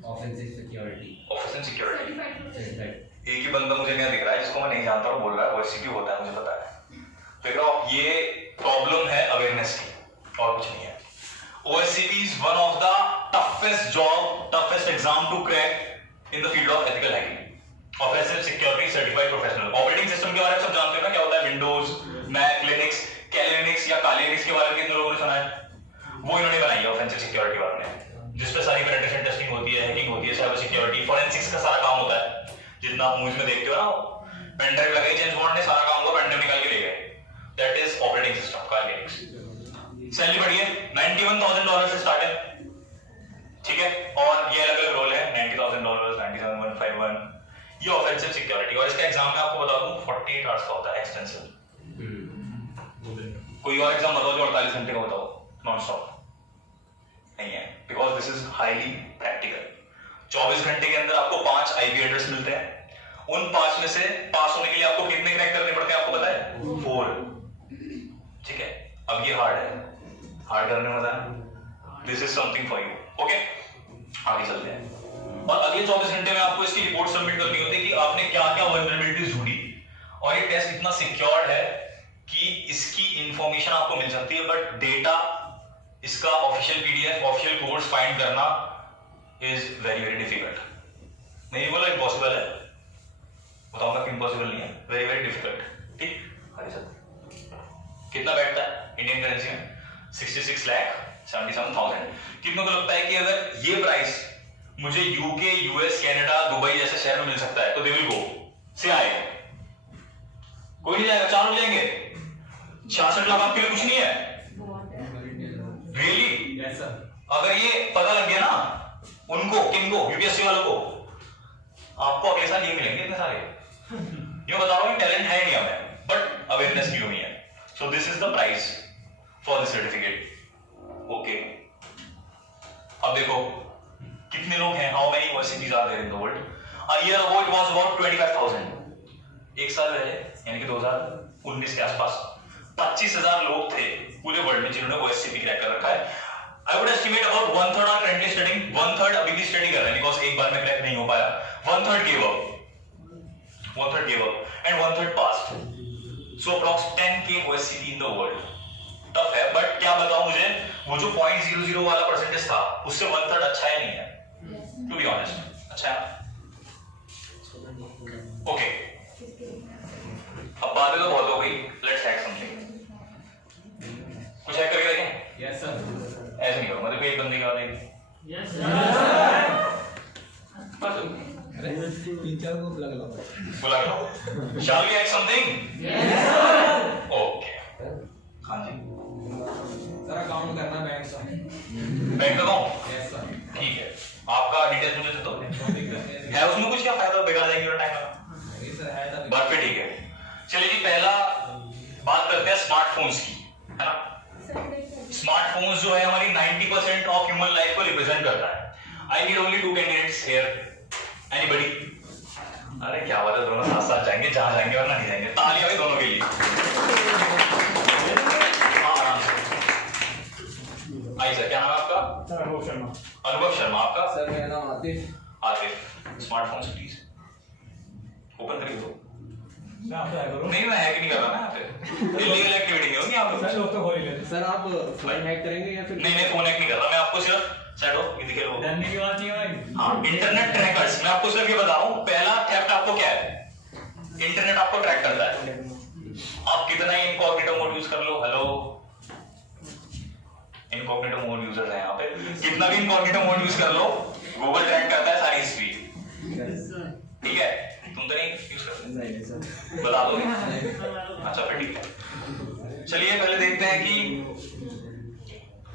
Offensive security. ऑफेंसिव सिक्योरिटी एक ही बंदा मुझे नहीं दिख रहा है जिसको मैं नहीं जानता हूँ बोल रहा है ओएससीपी होता है, मुझे पता है। देखो ये प्रॉब्लम है अवेयरनेस की और कुछ नहीं है। OSCP is one of the toughest job, toughest exam to crack in the field of ethical hacking. Offensive security certified professional. Operating system के बारे में सब जानते हैं ना, क्या होता है? विंडोज, मैक, लिनक्स, कैलिनिक्स या कालिनिक्स के बारे में कितने लोगों ने सुना है? वो इन्होंने बनाई है ऑफेंसिव सिक्योरिटी वाले ने, जिसपे सारी पेनिट्रेशन टेस्टिंग होती है, हैकिंग होती है, साइबर सिक्योरिटी, फोरेंसिक्स का सारा काम होता है। जितना आप मूवीज में देखते हो ना, पेन ड्राइव लगाई जेम्स बॉन्ड ने, सारा काम को पेन ड्राइव निकाल के ले गए। दैट इज ऑपरेटिंग सिस्टम का लिनक्स। सैलरी बढ़ी है, $91,000 से स्टार्ट है, ठीक है। और ये अलग अलग रोल है, $90,000, $97,151, ये ऑफेंसिव सिक्योरिटी। और इसका एग्जाम मैं आपको बता दूं 48 आवर्स का होता है, एक्सटेंसिव। कोई और एग्जाम बताओ जो 48 घंटे का बताओ, नॉन स्टॉप नहीं है, because this is highly practical. 24 घंटे के अंदर आपको 5 आईपी एड्रेस मिलते हैं। उन 5 में से पास होने के लिए आपको कितने क्रैक करने पड़ते हैं आपको पता है? 4, ठीक है। अब ये हार्ड है, हार्ड करने में मजा है। This is something for you, okay. आगे चलते हैं। और अगले 24 घंटे में आपको इसकी रिपोर्ट सबमिट करनी होती है कि आपने क्या क्या वल्नरेबिलिटीज ढूंढी। और ये टेस्ट इतना सिक्योर्ड है कि इसकी इंफॉर्मेशन आपको मिल सकती है, बट डेटा, इसका official PDF, official codes find करना इज वेरी वेरी डिफिकल्ट। नहीं बोला इम्पॉसिबल है, बताऊंगा कि इम्पॉसिबल नहीं है, वेरी वेरी डिफिकल्ट, ठीक। आगे चलते। कितना बैठता है इंडियन करेंसी में? 66,77,000। कितनों को लगता है कि अगर ये प्राइस मुझे यूके, यूएस, कनाडा, दुबई जैसे शहर में मिल सकता है तो दे विल गो, से आएगा? कोई नहीं जाएगा, 4 लोग जाएंगे। 66 लाख आपके लिए कुछ नहीं है, रियली? Yes sir. अगर ये पता लग गया ना उनको, किनको? यूपीएससी वालों को, आपको अगले साल ये मिलेंगे इतने सारे। ये बता रहा हूँ, टैलेंट है इंडिया में, बट अवेयरनेस की कमी है। So this is the price for the certificate, okay. अब देखो कितने लोग हैं, how many universities are there in the world? A year ago it was about 25,000। एक साल पहले यानी कि 2019 के आसपास 25,000 लोग थे पूरे वर्ल्ड में जिन्होंने ओएससीपी क्रैक कर रखा है। I would estimate about 1/3 are currently studying, 1/3 अभी भी स्टडी कर रहे हैं बिकॉज़ एक बार में क्रैक नहीं हो पाया। 1/3 gave up, 1/3 gave up and 1/3 passed. So approx 10K OSCP in the world. Tough है, बट क्या बताऊं मुझे, वो जो 0.00 वाला परसेंटेज था उससे 1/3 अच्छा है नहीं है, टू बी ऑनेस्ट, अच्छा है। ओके, अब बातें तो बहुत हो गई, लेट्स हैक समथिंग। कुछ हैक करके देखें? Yes sir. ऐसे नहीं होगा, मतलब एक बंदे का नहीं। यस अरे 3-4 को बुला लो। बुला लो। Shall we hack something? Yes sir. Okay. हाँ जी। सर अकाउंट करना बैंक का। Bank account? Yes sir. ठीक है। आपका डिटेल्स मुझे दे दो। है उसमें कुछ क्या फायदा बेकार जाएंगे और टाइम लगा? नहीं सर है तब। बात पे ठीक है। चलिए जी, पहला बात करते हैं स्मार्टफोन्स की, है ना? स्मार्टफोन्स जो है हमारी 90% ऑफ ह्यूमन लाइफ को रिप्रेजेंट करता है। I need only 2 candidates here. Anybody? अरे क्या बात है, दोनों साथ साथ जाएंगे, जहां जाएंगे और नहीं जाएंगे। तालियां भी दोनों के लिए। हाँ आराम से। आई सर, क्या नाम है आपका? अनुभव शर्मा। अनुभव शर्मा। आपका? सर मेरा नाम Atif. Atif. Smartphone please open करिए तो। मैं आपसे हैक करूं? नहीं, मैं हैक नहीं कर रहा ना यहाँ पे। इलीगल एक्टिविटी नहीं होगी यहाँ पे। सर लोग तो हो ही लेते। सर आप फोन हैक करेंगे या फिर? नहीं, फोन हैक नहीं कर रहा मैं, आपको सिर्फ शैडो ये दिखे लो। जानने की बात नहीं है भाई। हाँ, इंटरनेट ट्रैकर्स। मैं आपको सिर्फ ये बता रहा हूँ, पहला थेफ्ट आपको क्या है? इंटरनेट आपको ट्रैक करता है। आप कितना ही इनकॉग्निटो मोड यूज कर लो, हेलो, इनकॉग्निटो मोड यूजर्स हैं यहाँ पे, कितना भी इनकॉग्निटो मोड यूज कर लो, गूगल ट्रैक करता है सारी हिस्ट्री, ठीक है? तुम सुनते नहीं यूज करते? नहीं सर। बता दो। अच्छा फिर ठीक है, चलिए पहले देखते हैं कि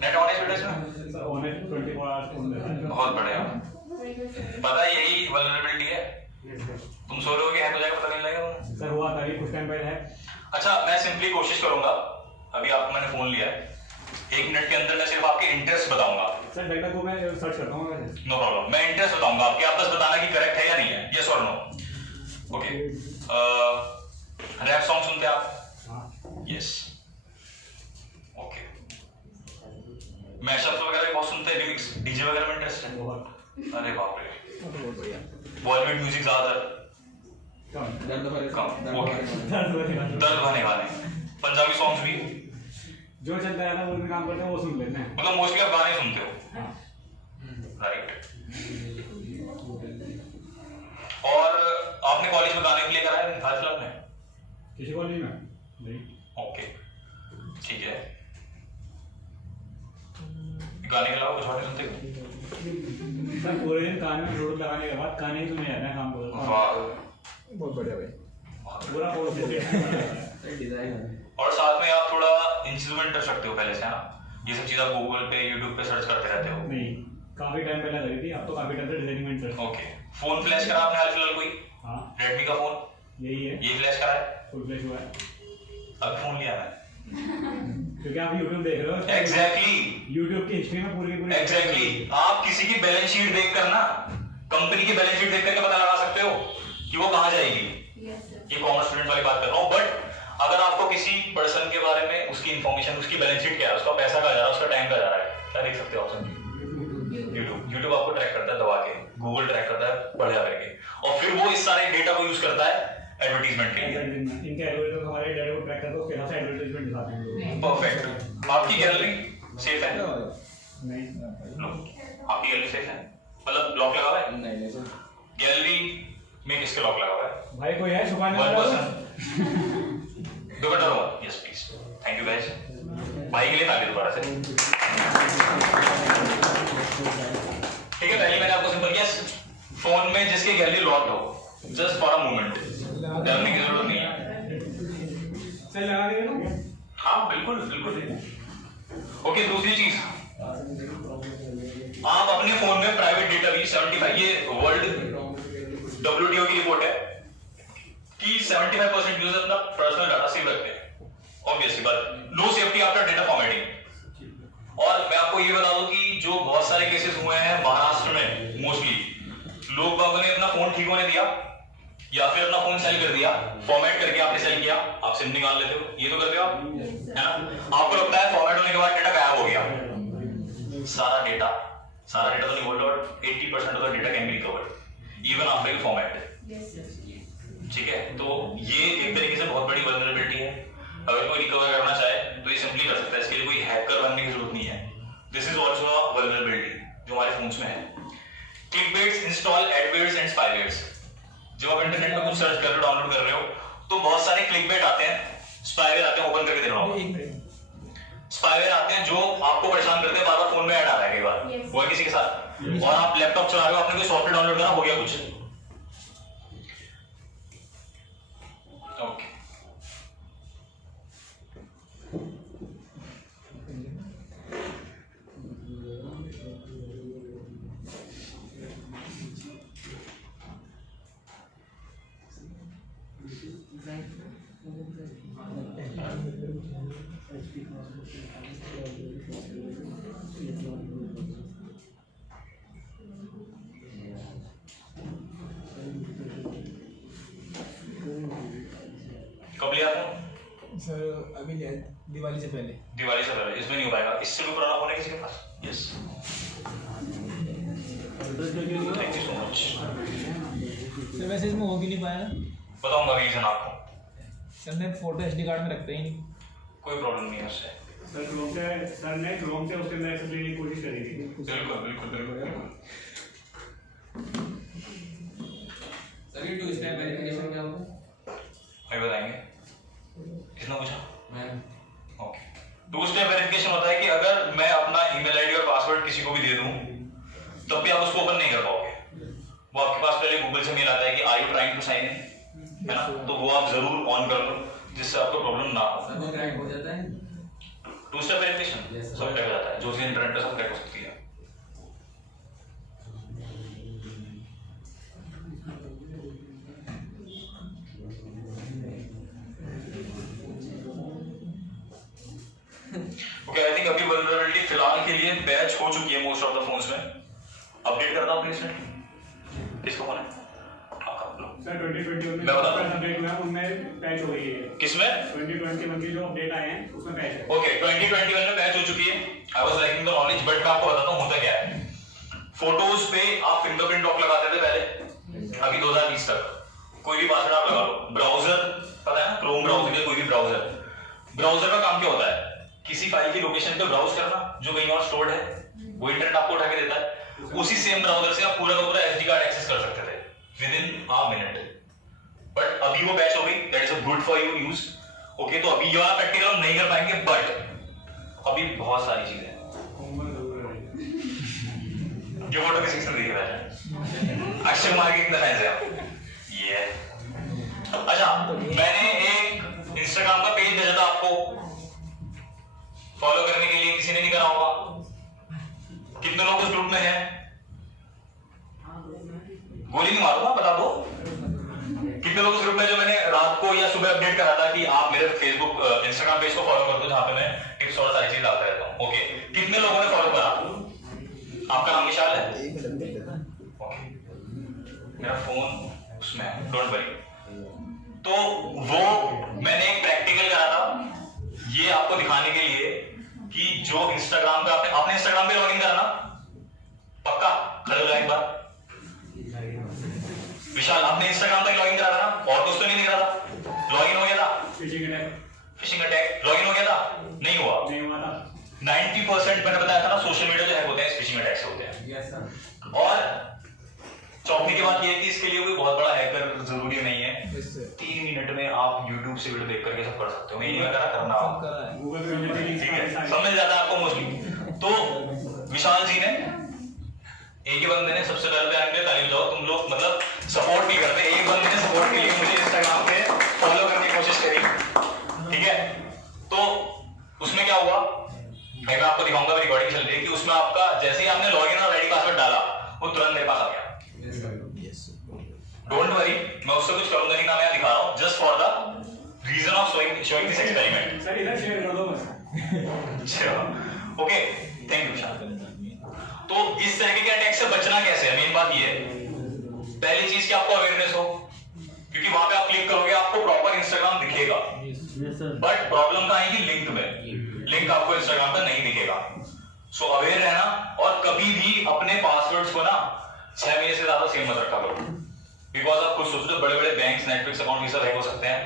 नेट ऑन है स्टेटस में। सर ऑन है 24 आवर्स ऑन है। बहुत बढ़िया, पता है यही वल्नरेबिलिटी है। तुम सो रहे हो कि हैक हो जाएगा पता नहीं लगेगा। सर हुआ था ये कुछ टाइम पहले है। अच्छा मैं सिंपली कोशिश करूंगा, अभी आपको मैंने फोन लिया है, 1 मिनट के अंदर मैं सिर्फ आपके इंटरेस्ट बताऊंगा। सर डेटा को मैं सर्च करता हूँ वैसे। नो प्रॉब्लम, मैं इंटरेस्ट बताऊंगा आपके, आप बस बताना कि करेक्ट है या नहीं है, यस और नो। ओके, रैप सॉन्ग सुनते हैं आप? हाँ यस। ओके, मैशअप्स वगैरह भी बहुत सुनते हैं, लिरिक्स डीजे वगैरह में इंटरेस्ट है? बहुत अरे बाप रे, बहुत बढ़िया। बॉलीवुड म्यूजिक ज्यादातर कम दर्द भरे कम, ओके। दर्द वगैरह दर्द भरने वाले, पंजाबी सॉन्ग्स भी, जो चलता है ना वो भी काम करते हैं वो सुन लेते हैं। मतलब मोस्टली आप गाने सुनते हो, हाँ राइट? और आपने कॉलेज में गाने के लिए कराया हाल फिलहाल में? किसी कॉलेज में नहीं। ओके ठीक है, गाने के अलावा कुछ और नहीं सुनते हो? सर पूरे दिन कान में रोड लगाने के बाद कान ही सुने जाते हैं काम को। वाह, बहुत बढ़िया भाई। पूरा कोर्स डिजाइन है। और साथ में आप थोड़ा इन चीजों में इंटरेस्ट रखते हो पहले से, हाँ? ये सब चीज आप गूगल पे यूट्यूब पे सर्च करते रहते हो? नहीं, काफी टाइम पहले लगी थी, अब तो काफी टाइम से डिजाइनिंग में इंटरेस्ट। ओके, फोन फ्लैश करा आपने हाल फिलहाल कोई? हाँ रेडमी का फोन यही है, ये फ्लैश करा है? फुल फ्लैश हुआ है। अब फोन लिया है क्योंकि आप यूट्यूब देख रहे हो। एग्जैक्टली, यूट्यूब की हिस्ट्री में पूरी की पूरी एग्जैक्टली। आप किसी की बैलेंस शीट देखकर ना, कंपनी की बैलेंस शीट देख करके पता लगा सकते हो कि वो कहाँ जाएगी। ये कॉमर्स स्टूडेंट वाली बात कर रहा हूँ, बट अगर आपको किसी पर्सन के बारे में उसकी इंफॉर्मेशन, उसकी बैलेंस शीट क्या है, उसका पैसा कहाँ जा रहा है, उसका टाइम कहाँ जा रहा है, क्या देख सकते हो आप सब? यूट्यूब आपको ट्रैक करता है दबा के, गूगल ट्रैक करता है बढ़िया करके, और फिर वो इस सारे डेटा को यूज करता है एडवर्टीजमेंट के लिए। इनके एल्गोरिथम हमारे डेटा को ट्रैक करके उसके हिसाब से एडवर्टाइजमेंट दिखाते हैं। परफेक्ट। आपकी गैलरी सेफ है? नहीं नो, आपकी गैलरी सेफ है मतलब लॉक लगा हुआ है? नहीं सर। गैलरी में किसके लॉक लगा हुआ है? भाई कोई है छुपाने वन वाला? पर्सन। दोबारा हुआ, yes please, thank you guys. भाई के लिए ताली दोबारा से। ठीक है, पहले मैंने आपको सिंपल यस, फोन में जिसकी गैलरी लॉक्ड हो, जस्ट फॉर अ मोमेंट, डरने की जरूरत नहीं है। चल लगा देंगे ना? हाँ बिल्कुल बिल्कुल। ओके, दूसरी चीज, आप अपने फोन में प्राइवेट डेटा भी 75, ये वर्ल्ड WTO की रिपोर्ट है कि 75% यूजर अपना पर्सनल डाटा सेव रखते हैं। ऑब्वियसली बात, no safety after data formatting. और मैं आपको ये बता दूं कि जो बहुत सारे केसेस हुए हैं महाराष्ट्र में, मोस्टली लोग बागों ने अपना फोन ठीक होने दिया या फिर अपना फोन सेल कर दिया, फॉर्मेट करके आपने सेल किया, आप सिम निकाल लेते हो, ये तो करते हो आप, है ना? आपको लगता है फॉर्मेट होने के बाद डेटा गायब हो गया, सारा डेटा तो नहीं बोल रहा, 80% of the data can be recovered even after you format. ठीक है, तो ये एक तरीके से बहुत बड़ी वल्नरेबिलिटी है। अगर कोई रिकवर करना चाहे तो ये सिंपली कर सकता है, इसके लिए कोई हैकर बनने की जरूरत नहीं है। This is also a vulnerability जो हमारे फोन्स में है। क्लिकबेट्स, इंस्टॉल एडवेयर्स एंड स्पाईवेयर्स। जब आप इंटरनेट पे कुछ सर्च कर रहे हो, डाउनलोड कर रहे हो, तो बहुत सारे क्लिकबेट आते हैं, स्पाईवेयर आते हैं, ओपन करके दे रहा हूं। स्पाईवेयर आते हैं जो आपको परेशान करते हैं, बार-बार फोन में ऐड आ रहा है कई बार, वो है किसी के साथ, और आप लैपटॉप चला रहे हो, आपने कोई सॉफ्टवेयर डाउनलोड करा, हो गया कुछ। ओके, कब लिया फोन? सर अभी लिया दिवाली से पहले। दिवाली से पहले। इसमें नहीं हो पाएगा, इससे भी पुराना फोन है किसी के पास? Yes, thank you so much. Sir वैसे इसमें हो क्यों नहीं पाया? बताऊंगा रीजन आपको। सर मैं फोटो SD कार्ड में रखता ही नहीं। कोई प्रॉब्लम नहीं है उससे। सर ने क्रोम से उसके अंदर एक्सेस लेने की कोशिश करी थी। बिल्कुल बिल्कुल बिल्कुल। सर ये 2 स्टेप वेरिफिकेशन क्या होता है? भाई बताएंगे, किसने पूछा? मैंने। ओके, 2 स्टेप वेरिफिकेशन होता है कि अगर मैं अपना ईमेल आईडी और पासवर्ड किसी को भी दे दूं, तब भी आप उसको ओपन नहीं कर पाओगे। वो आपके पास पहले गूगल गूगल से मेल आता है कि are you trying to sign in, है ना, तो वो आप जरूर ऑन कर लो जिससे आपको प्रॉब्लम ना हो। सब क्रैक हो जाता है। टू स्टेप वेरिफिकेशन Yes, सब क्रैक हो जाता है, जो चीज इंटरनेट पे सब क्रैक हो सकती है। ओके, आई थिंक अभी वल्नरेबिलिटी फिलहाल के लिए पैच हो चुकी है मोस्ट ऑफ द फोन्स में। अपडेट करता हूं प्लीज। किसको फोन है सर 2021 में मैं बताता हूं। अपडेट हुआ है, उनमें पैच हो गई है। किसमें? 2021 के जो अपडेट आए हैं उसमें पैच है। ओके, 2021 में पैच हो चुकी है। I was lacking the knowledge, but मैं आपको बताता हूं होता क्या है। फोटोज पे आप फिंगरप्रिंट लॉक लगाते थे पहले, अभी 2020 तक कोई भी पासवर्ड आप लगा लो। ब्राउजर पता है ना, क्रोम ब्राउजर या कोई भी ब्राउजर का काम क्या होता है? किसी फाइल की लोकेशन पे ब्राउज करना जो कहीं और स्टोर्ड है, वो इंटरनेट आपको उठा के देता है। उसी सेम ब्राउजर से आप पूरा का पूरा एसडी कार्ड एक्सेस कर सकते थे with in a minute. But अभी वो पैच हो गई, that is a good for you use. Okay, तो अभी ये वाला प्रैक्टिकल हम नहीं कर पाएंगे, बट अभी बहुत सारी चीजें हैं। ये फोटो किसी से देखे बैठे अक्षय कुमार के कितने फैंस हैं आप? ये अच्छा, मैंने एक इंस्टाग्राम का पेज भेजा था आपको फॉलो करने के लिए, किसी ने नहीं करा होगा। कितने लोग उस ग्रुप में हैं? गोली नहीं मारूंगा, बता दो कितने लोग उस ग्रुप में, जो मैंने रात को या सुबह अपडेट करा था कि आप मेरे फेसबुक इंस्टाग्राम पेज को फॉलो कर दो, जहां पे मैं टिप्स और सारी चीज डालता रहता हूं। ओके, कितने लोगों ने फॉलो करा? आपका नाम विशाल है? ओके, मेरा फोन उसमें है, डोंट वरी। तो वो मैंने एक प्रैक्टिकल करा था ये आपको दिखाने के लिए कि जो इंस्टाग्राम का आपने इंस्टाग्राम पे लॉगिन करा ना, पक्का खड़े हो जाए एक बार। विशाल, आपने इंस्टाग्राम पे लॉगिन करा था ना, और कुछ तो नहीं करा था? लॉगिन हो गया था? फिशिंग अटैक लॉगिन हो गया था? नहीं हुआ था। 90% मैंने बताया था ना, सोशल मीडिया जो हैक होते हैं फिशिंग अटैक से होते हैं। Yes sir. और चौंकने की बात यह है कि इसके लिए कोई बहुत बड़ा हैकर जरूरी नहीं है। 3 मिनट में आप YouTube से वीडियो देख करके सब कर सकते हो। मैं नहीं करा, करना होगा, ठीक है, सब मिल जाता है आपको मोस्टली। तो विशाल जी ने, एक ही बंदे ने सबसे पहले आके ताली बजाओ, तुम लोग मतलब सपोर्ट नहीं करते, एक बंदे ने सपोर्ट के लिए मुझे इंस्टाग्राम पे फॉलो करने की कोशिश करी, ठीक है। तो उसमें क्या हुआ मैं आपको दिखाऊंगा, मेरी रिकॉर्डिंग चल रही है कि उसमें आपका जैसे ही आपने लॉगिन और आईडी पासवर्ड डाला, वो तुरंत मेरे पास आ गया। डोंट वरी, मैं उससे कुछ करूंगा नहीं ना, मैं दिखा रहा हूं just for the reason of showing this experiment. Sir इधर शेयर कर दो बस। अच्छा, ओके, थैंक यू विशाल। तो इस तरह के अटैक से बचना कैसे है, मेन बात ये है। पहली चीज कि आपको अवेयरनेस हो, क्योंकि वहां पे आप क्लिक करोगे आपको प्रॉपर इंस्टाग्राम दिखेगा, बट प्रॉब्लम कहां है कि लिंक में, लिंक आपको इंस्टाग्राम का नहीं दिखेगा। सो अवेयर रहना, और कभी भी अपने पासवर्ड्स को ना 6 महीने से ज्यादा सेम मत रखा करो, बिकॉज आप खुद सोचो बड़े-बड़े बैंक्स, नेटफ्लिक्स अकाउंट ये सब हैक हो सकते हैं।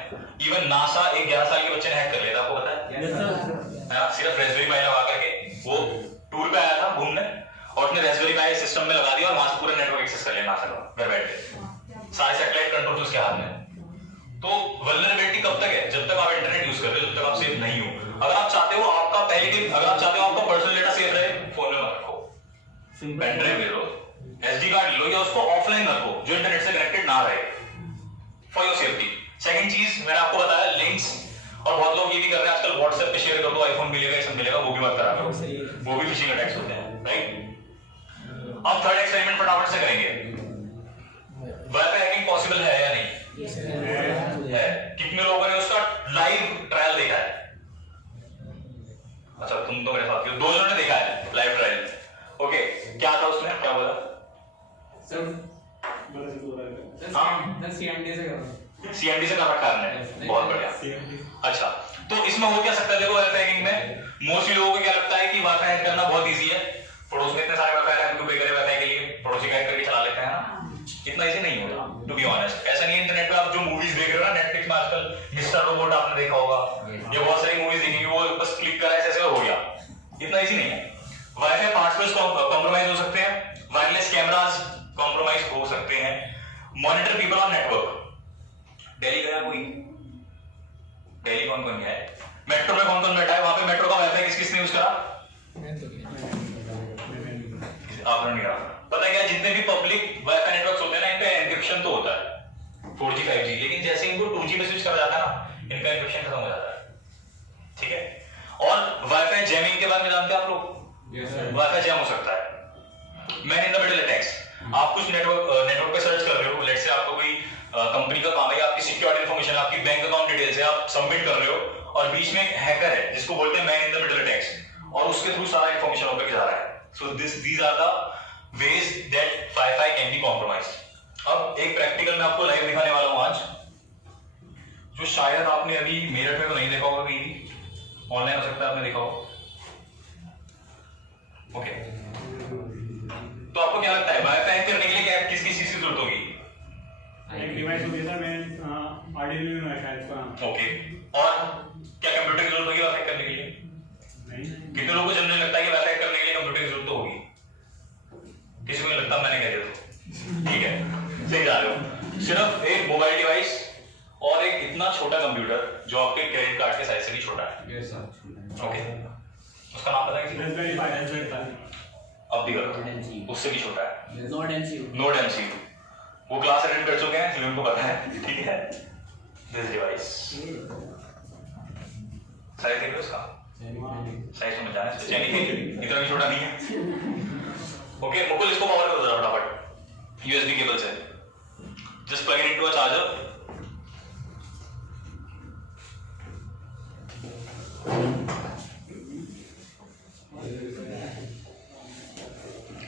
इवन नासा एक 11 साल के बच्चे ने हैक कर लिया था, आपको पता है? है ना, सिर्फ रेस्पबेरी पाई लगा करके वो टूर पे आया था घूमने, और उसने रेस्पबेरी पाई सिस्टम में लगा दिया और वहां से पूरा नेटवर्क एक्सेस कर लिया नासा का घर बैठे, सारे सैटेलाइट कंट्रोल उसके हाथ में। तो वल्नरेबिलिटी कब तक है? जब तक आप इंटरनेट यूज कर रहे हो, जब तक आप सेफ नहीं हो। अगर आप चाहते हो आपका आपका पर्सनल डेटा सेफ रहे, फोन में मत रखो, पेन ड्राइव ले लो, एसडी कार्ड ले लो, या उसको ऑफलाइन रखो जो इंटरनेट से कनेक्टेड ना रहे, फॉर योर सेफ्टी। सेकंड चीज मैंने आपको बताया, लिंक्स, और बहुत लोग ये भी कर रहे हैं आजकल, व्हाट्सएप पे शेयर कर दो, आईफोन मिलेगा, ये सब मिलेगा, वो भी मत करा करो, वो भी फिशिंग अटैक्स होते हैं, राइट। अब थर्ड एक्सपेरिमेंट फटाफट से करेंगे, वाईफाई हैकिंग पॉसिबल है या नहीं? है। कितने लोगों ने उसका लाइव ट्रायल देखा है? अच्छा, तुम तो मेरे साथ हो, 2 जनों ने देखा है लाइव ट्रायल। ओके, क्या था उसमें, क्या बोला? सीएमडी से कर सीएमडी से कर रखा है, बहुत बढ़िया। अच्छा, तो इसमें हो क्या सकता है? देखो, वाईफाई हैकिंग में मोस्टली लोगों को क्या लगता है कि वाईफाई हैक करना बहुत इजी है, पड़ोस में इतने सारे वाईफाई हैं, पे करे वाईफाई के लिए पड़ोसी हैक करके चला लेते हैं ना। इतना इजी नहीं होता, टू बी ऑनेस्ट। ऐसा नहीं है, इंटरनेट पे आप जो मूवीज देख रहे हो ना, नेटफ्लिक्स में आजकल मिस्टर रोबोट आपने देखा होगा, ये बहुत सारी मूवीज देखी, वो बस क्लिक करा ऐसे हो गया, इतना इजी नहीं है। वाईफाई पासवर्ड्स कॉम्प्रोमाइज हो सकते हैं, वायरलेस कैमरास कॉम्प्रोमाइज हो सकते हैं, monitor people on network. Delhi गया कोई? दिल्ली कौन कौन गया है? मेट्रो में कौन कौन बैठा है? वहां पे मेट्रो का वाईफाई किस किसने यूज करा? आपने नहीं करा। पता है क्या, जितने भी पब्लिक वाईफाई नेटवर्क्स होते हैं ना, इन पे एन्क्रिप्शन तो 4G 5G, लेकिन जैसे इनको 2G में स्विच करा जाता है ना, इनका एन्क्रिप्शन खत्म हो जाता है। ठीक है, और वाईफाई जैमिंग के बारे में जानते हैं आप लोग? वाईफाई जैम हो सकता है। Man in the middle attacks, आप कुछ नेटवर्क पे सर्च कर रहे हो, लेट्स से आपको कोई कंपनी का काम है, आपकी सिक्योरिटी इन्फॉर्मेशन, आपकी बैंक अकाउंट डिटेल्स है, आप सबमिट कर रहे हो और बीच में एक हैकर है जिसको बोलते हैं man in the middle attacks, और उसके थ्रू सारा इन्फॉर्मेशन होकर जा रहा है। So these are the ways that WiFi can be compromised. अब एक प्रैक्टिकल मैं आपको लाइव दिखाने वाला हूं आज, जो शायद आपने अभी मेरठ में तो नहीं देखा होगा, कहीं भी ऑनलाइन हो सकता है आपने देखा हो। ओके, तो आपको क्या लगता है वाईफाई हैक करने के लिए किस किस चीज की जरूरत होगी? एक डिवाइस होगी सर, मैं आर्डिनो है शायद इसका। ओके, और क्या कंप्यूटर की जरूरत होगी वाईफाई करने के लिए? नहीं, कितने लोगों को जनरली लगता है कि वाईफाई करने के लिए कंप्यूटर की जरूरत तो होगी? किसी को नहीं लगता, मैंने कह दिया तो ठीक है, सही जा रहे हो। सिर्फ एक मोबाइल डिवाइस और एक इतना छोटा कंप्यूटर जो आपके क्रेडिट कार्ड के साइज से भी छोटा है। Yes sir. ओके, उसका नाम पता है किसी को? रास्पबेरी पाई, रास्पबेरी पाई। अब भी गलत, उससे भी छोटा है, नोड एमसीयू। Node MCU. वो क्लास अटेंड कर चुके हैं इसलिए उनको पता है। ठीक है, दिस डिवाइस साइज देख लो उसका, साइज समझ जाना है, यानी कि इतना भी छोटा नहीं है। ओके मुकुल, इसको पावर करो जरा फटाफट यूएसबी केबल से, just plug it into a charger.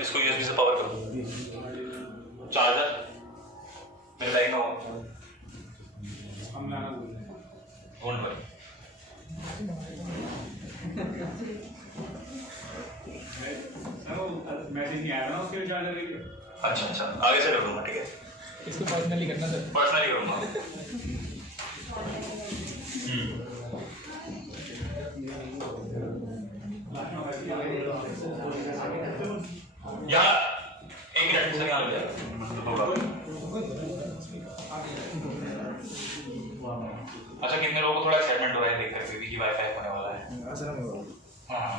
इसको यूएसबी से पावर करो, चार्जर मेरे लाइन में हो, हम लाना डोंट वरी। मैसेज नहीं आया ना उसके चार्जर के लिए। अच्छा, आगे से कर दूंगा, ठीक है, इसको पर्सनली करना सर। पर्सनली करूंगा। यहाँ एक मिनट सर, यहाँ अच्छा, कितने लोगों को थोड़ा एक्साइटमेंट हो रहा है देख करके कि वाईफाई होने वाला है? हाँ,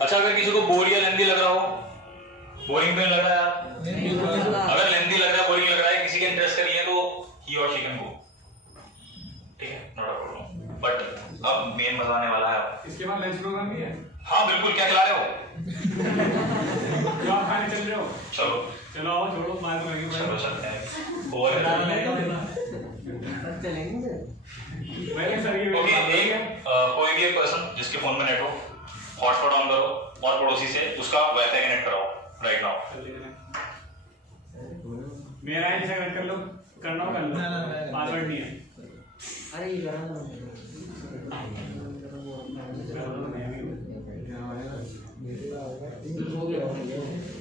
अच्छा, अगर किसी को बोर या लेंदी लग रहा हो, बोरिंग तो नहीं लग रहा है यार, अगर लेंदी लग रहा है, बोरिंग लग रहा है, किसी के इंटरेस्ट का नहीं है, तो ही और शी कैन गो, ठीक है, नॉट अ प्रॉब्लम। बट अब मेन मजा आने वाला है। इसके बाद लंच प्रोग्राम भी है। हाँ बिल्कुल, क्या खिला रहे हो? जो आप खाने चल रहे हो? चलो चलो आओ, छोड़ो बात करेंगे। चलो चलते हैं। और चलेंगे पहले सर ये ओके, कोई भी एक पर्सन जिसके फोन में नेट हो, हॉटस्पॉट ऑन करो और पड़ोसी से उसका वाईफाई कनेक्ट कराओ राइट नाउ। मेरा है, जिसे कनेक्ट कर लो, करना हो कर लो, पासवर्ड नहीं है। अरे ये करा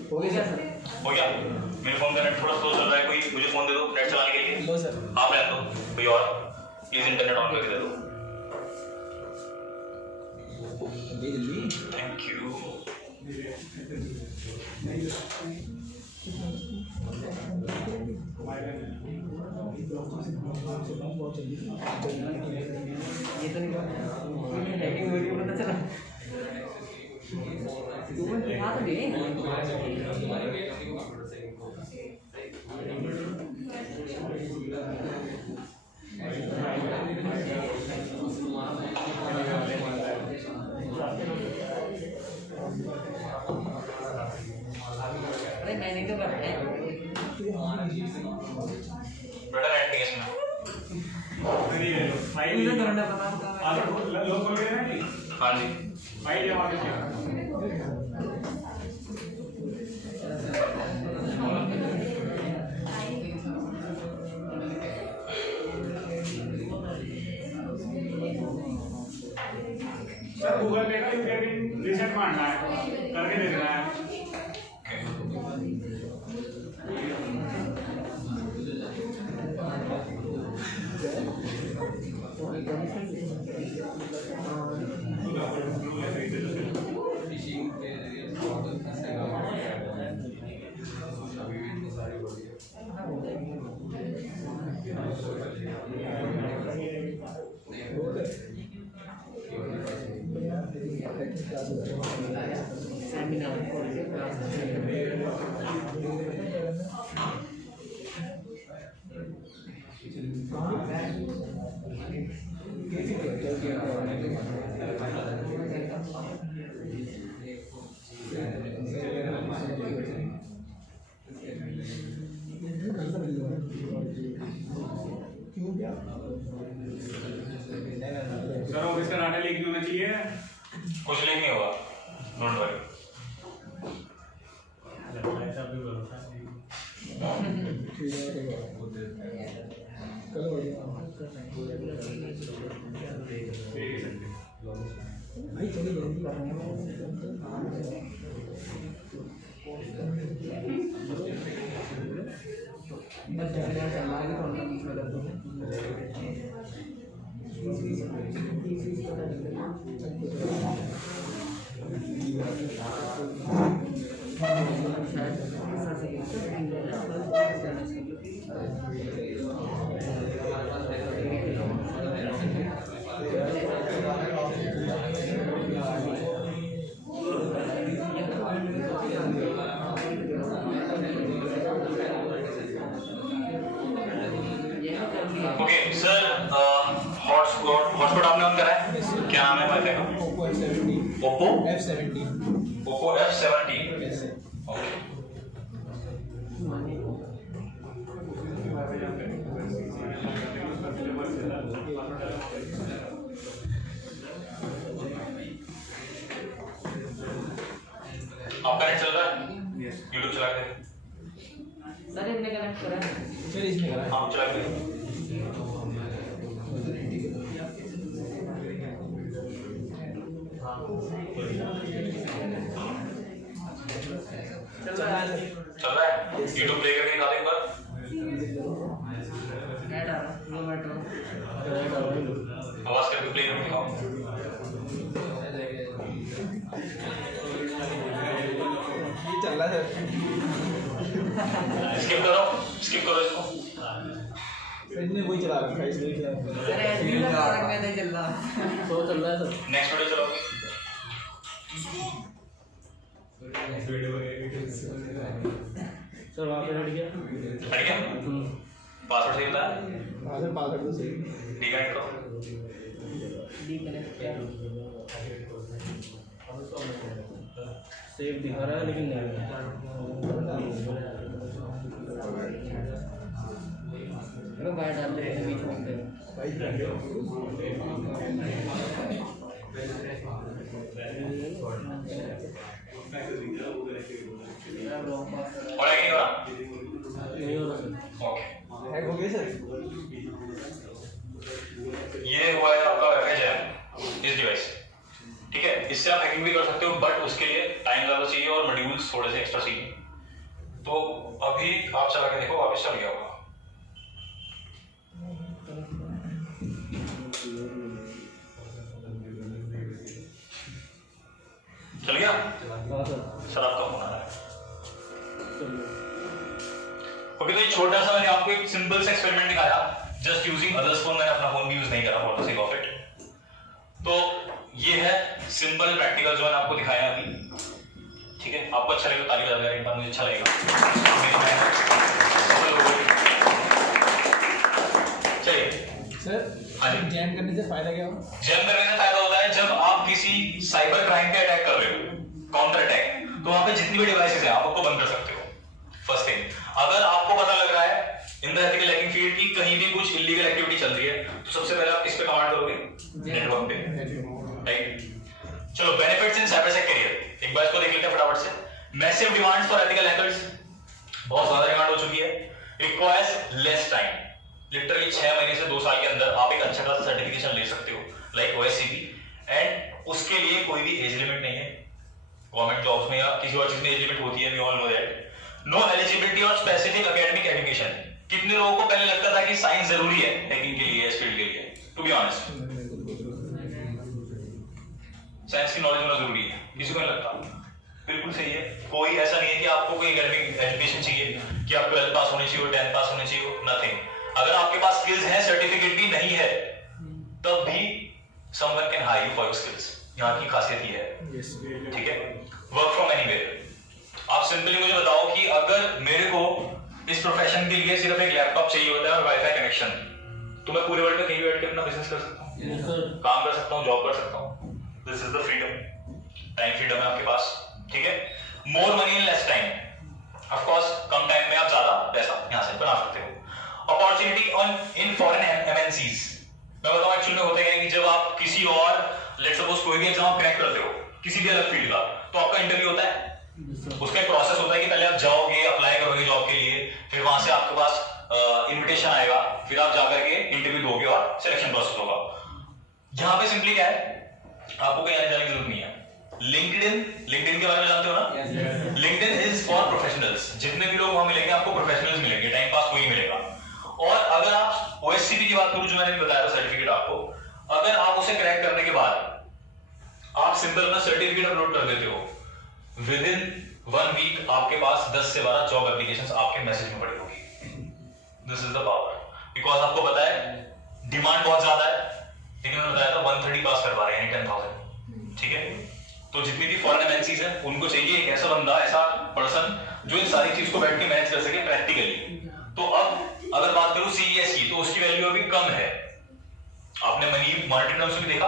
हो गया सर। हो गया, मेरे फोन का नेट थोड़ा स्लो चल रहा है, कोई मुझे फोन दे दो नेट चलाने के लिए। लो सर। आप रहने दो, कोई और प्लीज इंटरनेट ऑन करके दे दो। जल्दी। Thank you. ये तो नहीं हैकिंग वीडियो पता चला। तू दिखा तो दे। अरे मैंने तो कर है बेटा नेट नहीं है इसमें। फाइल इधर करना पता आप लोग बोल रहे हैं ना कि हाँ जी, फाइल जमा करके सर गूगल पे का यूपीआई रिसेट मारना है, करके दे देना है। फिशिंग के जरिए सेमिनार सर ऑफिस का नाटा लीक होना चाहिए। कुछ लीक नहीं होगा, डोंट वरी। ऐसा भी भरोसा नहीं। भाई चलिए जल्दी कर रहे हैं। बस जल्दी चल रहा है तो बीच में कर दो। ओके सर, हॉटस्पॉट आपने ऑन करा है? क्या नाम है वाईफाई का? Oppo F17 Oppo F17 Oppo F17। yes sir okay, आपका नेट चल रहा है? यूट्यूब चला के सर इनने कनेक्ट करा है। सर इसमें करा है हाँ चला के चल रहा है। चल रहा है? यूट्यूब प्ले करके निकालो एक बार। ऐड आ रहा है जोमेटो। आवाज करके प्ले करके दिखाओ। ये चल रहा है स्किप करो इसको। सर इसने वही चला रखा है इसलिए क्या सर ऐड नहीं लगा रहा मैं नहीं चल रहा। तो चल रहा है सर। नेक्स्ट वीडियो चलाओ। सर वहाँ पे हट गया। हट गया? पासवर्ड सही बताया? हाँ सर पासवर्ड तो सही डिकनेक्ट करो। डिकनेक्ट किया। सेव दिखा रहा है लेकिन नहीं। चलो बाहर डाल दे बीच में। और है कि नहीं हो रहा? नहीं हो रहा सर। ओके, हैक हो गया सर ये हुआ है आपका वाईफाई जैम इस डिवाइस। ठीक है, इससे आप हैकिंग भी कर सकते हो, बट उसके लिए टाइम ज़्यादा चाहिए और मॉड्यूल्स थोड़े से एक्स्ट्रा चाहिए। तो अभी आप चला के देखो, वापस चल गया होगा। चल गया? हाँ सर। सर आपका फोन आ रहा है। ओके, तो ये छोटा सा मैंने आपको एक सिंपल सा एक्सपेरिमेंट दिखाया, जस्ट यूजिंग अदर्स फोन। मैंने अपना फोन भी यूज नहीं करा for the sake of it. तो ये है सिंपल प्रैक्टिकल जो मैंने आपको दिखाया अभी। ठीक है, आपको अच्छा लगेगा ताली बजा देना एक बार, मुझे अच्छा लगेगा। चलिए सर हाँ जी। जैम करने से फायदा क्या होगा जैम करने से फायदा होता है जब आप किसी साइबर क्राइम पे अटैक कर रहे हो, काउंटर अटैक, तो वहां पे जितनी भी डिवाइसेस हैं आप उनको बंद कर सकते हो। फर्स्ट थिंग, अगर आपको पता लग रहा है in the ethical hacking field की कहीं भी कुछ इलीगल एक्टिविटी चल रही है, तो सबसे पहले आप किस पे कमांड करोगे? नेटवर्क पे, राइट? चलो, benefits in cyber sec career एक बार इसको देख लेते हैं फटाफट से। Massive demands for ethical hackers, बहुत ज्यादा डिमांड हो चुकी है। रिक्वायर्स लेस टाइम, लिटरली 6 महीने से 2 साल के अंदर आप एक अच्छा खासा सर्टिफिकेशन ले सकते हो, लाइक OSCP, एंड उसके लिए कोई भी एज लिमिट नहीं है। गवर्नमेंट जॉब्स में या किसी और चीज में एज लिमिट होती है, we all know that. No eligibility और स्पेसिफिक एकेडमिक एजुकेशन। कितने लोगों को पहले लगता था कि साइंस जरूरी है हैकिंग के लिए, इस फील्ड के लिए? टू बी ऑनेस्ट, साइंस की नॉलेज होना जरूरी है, किसी को नहीं लगता? बिल्कुल सही है। कोई ऐसा नहीं है कि आपको कोई एकेडमिक एजुकेशन चाहिए, कि आप 12th पास होने चाहिए, 10th पास होने चाहिए, नथिंग। अगर आपके पास स्किल्स हैं, सर्टिफिकेट भी नहीं है, तब भी someone can hire you for your skills. यहाँ की खासियत ये है, यस ठीक है। Work from anywhere. आप सिंपली मुझे बताओ कि अगर मेरे को इस प्रोफेशन के लिए सिर्फ एक लैपटॉप चाहिए होता है और वाईफाई कनेक्शन, तो मैं पूरे वर्ल्ड में कहीं बैठ के अपना बिजनेस कर सकता हूँ, काम कर सकता हूँ, जॉब कर सकता हूँ। This is the freedom, time freedom है आपके पास, ठीक है। More money in less time, of course come time में आप ज्यादा पैसा यहाँ से बना सकते हो। Opportunity on in foreign MNCs. मैं बताऊँ एक्चुअली में होता है कि जब आप किसी और लेट्स सपोज कोई भी एग्जाम क्रैक करते हो किसी भी अलग फील्ड का, तो आपका इंटरव्यू होता है, उसका एक प्रोसेस होता है कि पहले आप जाओगे, अप्लाई करोगे जॉब के लिए, फिर वहां से आपके पास इनविटेशन आएगा, फिर आप जाकर के इंटरव्यू दोगे और सिलेक्शन प्रोसेस होगा। यहाँ पे सिंपली क्या है, आपको कहीं आने जाने की जरूरत नहीं है। लिंक्डइन के बारे में जानते हो ना? LinkedIn is for professionals. जितने भी लोग वहां मिलेंगे आपको प्रोफेशनल्स मिलेंगे, टाइम पास कोई नहीं मिलेगा। और अगर आप ओएससीपी की बात करूं, जो मैंने बताया था सर्टिफिकेट आपको, अगर आप उसे क्रैक करने के बाद आप सिंपल अपना सर्टिफिकेट अपलोड कर देते हो, विद इन 1 वीक आपके पास 10 से 12 जॉब एप्लीकेशंस आपके मैसेज में पड़ी होगी। This is the power, because आपको पता है डिमांड बहुत ज्यादा है, लेकिन मैंने बताया था 130 पास करवा रहे हैं, 10,000, ठीक है। तो जितनी भी फॉरेन एमएनसीज हैं उनको चाहिए एक ऐसा बंदा, ऐसा पर्सन जो इन सारी चीज को बैठ के मैनेज कर सके प्रैक्टिकली। तो अब अगर बात करूं सीईएस की, तो उसकी वैल्यू अभी कम है। आपने मॉनिटरी टर्म्स भी देखा,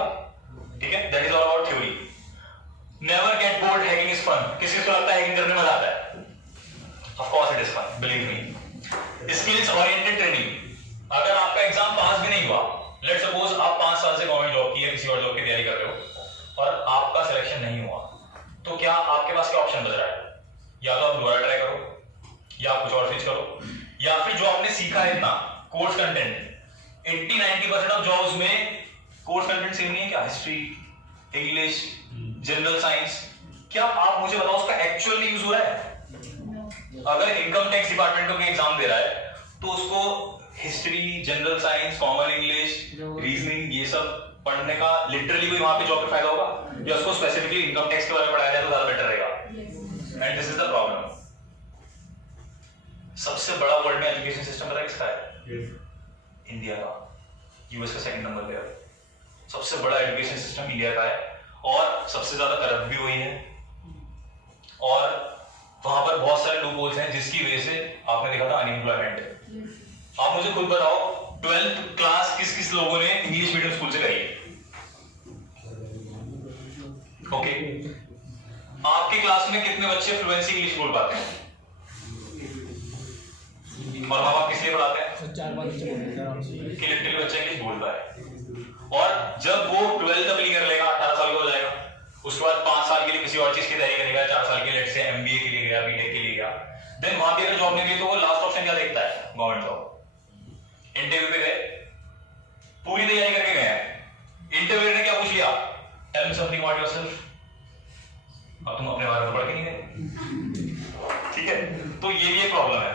ठीक है। That is all about theory. Never get bored, hacking is fun. किसी को लगता है हैकिंग करने में मजा आता है? Of course it is fun, believe me. Skills oriented training. अगर आपका एग्जाम पास भी नहीं हुआ, लेट्स सपोज आप 5 साल से गवर्नमेंट जॉब की या किसी और जॉब की तैयारी कर रहे हो और आपका सिलेक्शन नहीं हुआ, तो क्या आपके पास क्या ऑप्शन बच रहा है? या तो आप दोबारा ट्राई करो, या आप कुछ और स्विच करो, या फिर जो आपने सीखा है इतना कोर्स कंटेंट, 80-90% ऑफ जॉब्स में कोर्स कंटेंट सेम नहीं है क्या? हिस्ट्री, इंग्लिश, जनरल साइंस, क्या आप मुझे बताओ उसका एक्चुअली यूज हो रहा है? अगर इनकम टैक्स डिपार्टमेंट का कोई एग्जाम दे रहा है तो उसको history, general science, common English, reasoning, ये सब पढ़ने का लिटरली कोई वहां पे जॉब पे फायदा होगा, या उसको स्पेसिफिकली इनकम टैक्स के बारे में पढ़ाया जाए तो ज्यादा बेटर रहेगा। And this is the problem. सबसे बड़ा वर्ल्ड में एजुकेशन सिस्टम पता है किसका है? इंडिया का। यूएस का सेकंड नंबर पे है। सबसे बड़ा एजुकेशन सिस्टम इंडिया का है और सबसे ज्यादा करप्ट भी वही है, और वहां पर बहुत सारे लूप होल्स हैं जिसकी वजह से आपने देखा था अनएम्प्लॉयमेंट। आप मुझे खुद बताओ 12th क्लास किस किस लोगों ने इंग्लिश मीडियम स्कूल से करी है? ओके, आपके क्लास में कितने बच्चे फ्लुएंसी इंग्लिश बोल पाते हैं? और माँ बाप किस लिए पढ़ाते हैं? 4-5 बच्चे बोलते हैं आराम से कि लिटरली बच्चा इंग्लिश बोल पाए। और जब वो 12th तक कर लेगा, 18 साल का हो जाएगा, उसके बाद 5 साल के लिए किसी और चीज की तैयारी करेगा, 4 साल के लिए एमबीए के लिए गया, बीटेक के लिए गया, देन वहां पे अगर जॉब नहीं मिली तो वो लास्ट ऑप्शन क्या देखता है? Government job. इंटरव्यू पे गए, पूरी तैयारी करके गए हैं, इंटरव्यू ने क्या पूछ लिया? Tell me something about yourself. अब तुम अपने बारे में पढ़ के नहीं गए, ठीक है। तो ये भी एक प्रॉब्लम है।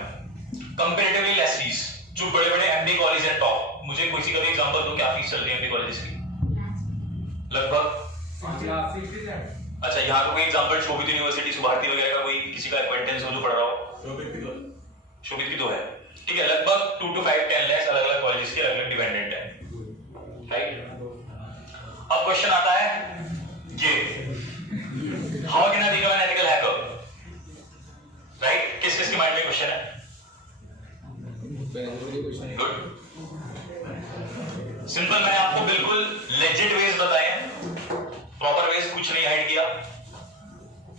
Comparatively less fees. जो बड़े बड़े एमबी कॉलेज है टॉप, मुझे किसी का भी एग्जांपल दो, क्या फीस चल रही है एमबी कॉलेज की? लगभग अच्छा, यहाँ का कोई एग्जांपल शोभित यूनिवर्सिटी, सुभारती वगैरह का कोई किसी का एक्वेंटेंस हो जो पढ़ रहा हो? शोभित की तो है, ठीक है। लगभग 2 to 5-10 लाख अलग अलग कॉलेजेस के अलग अलग डिपेंडेंट है, राइट। अब क्वेश्चन आता है ये, how can I become an ethical hacker? Right, किस किस के माइंड में क्वेश्चन है? Good, simple. मैंने आपको बिल्कुल लेजिट वेज बताए हैं, प्रॉपर वेज, कुछ नहीं हाइड किया।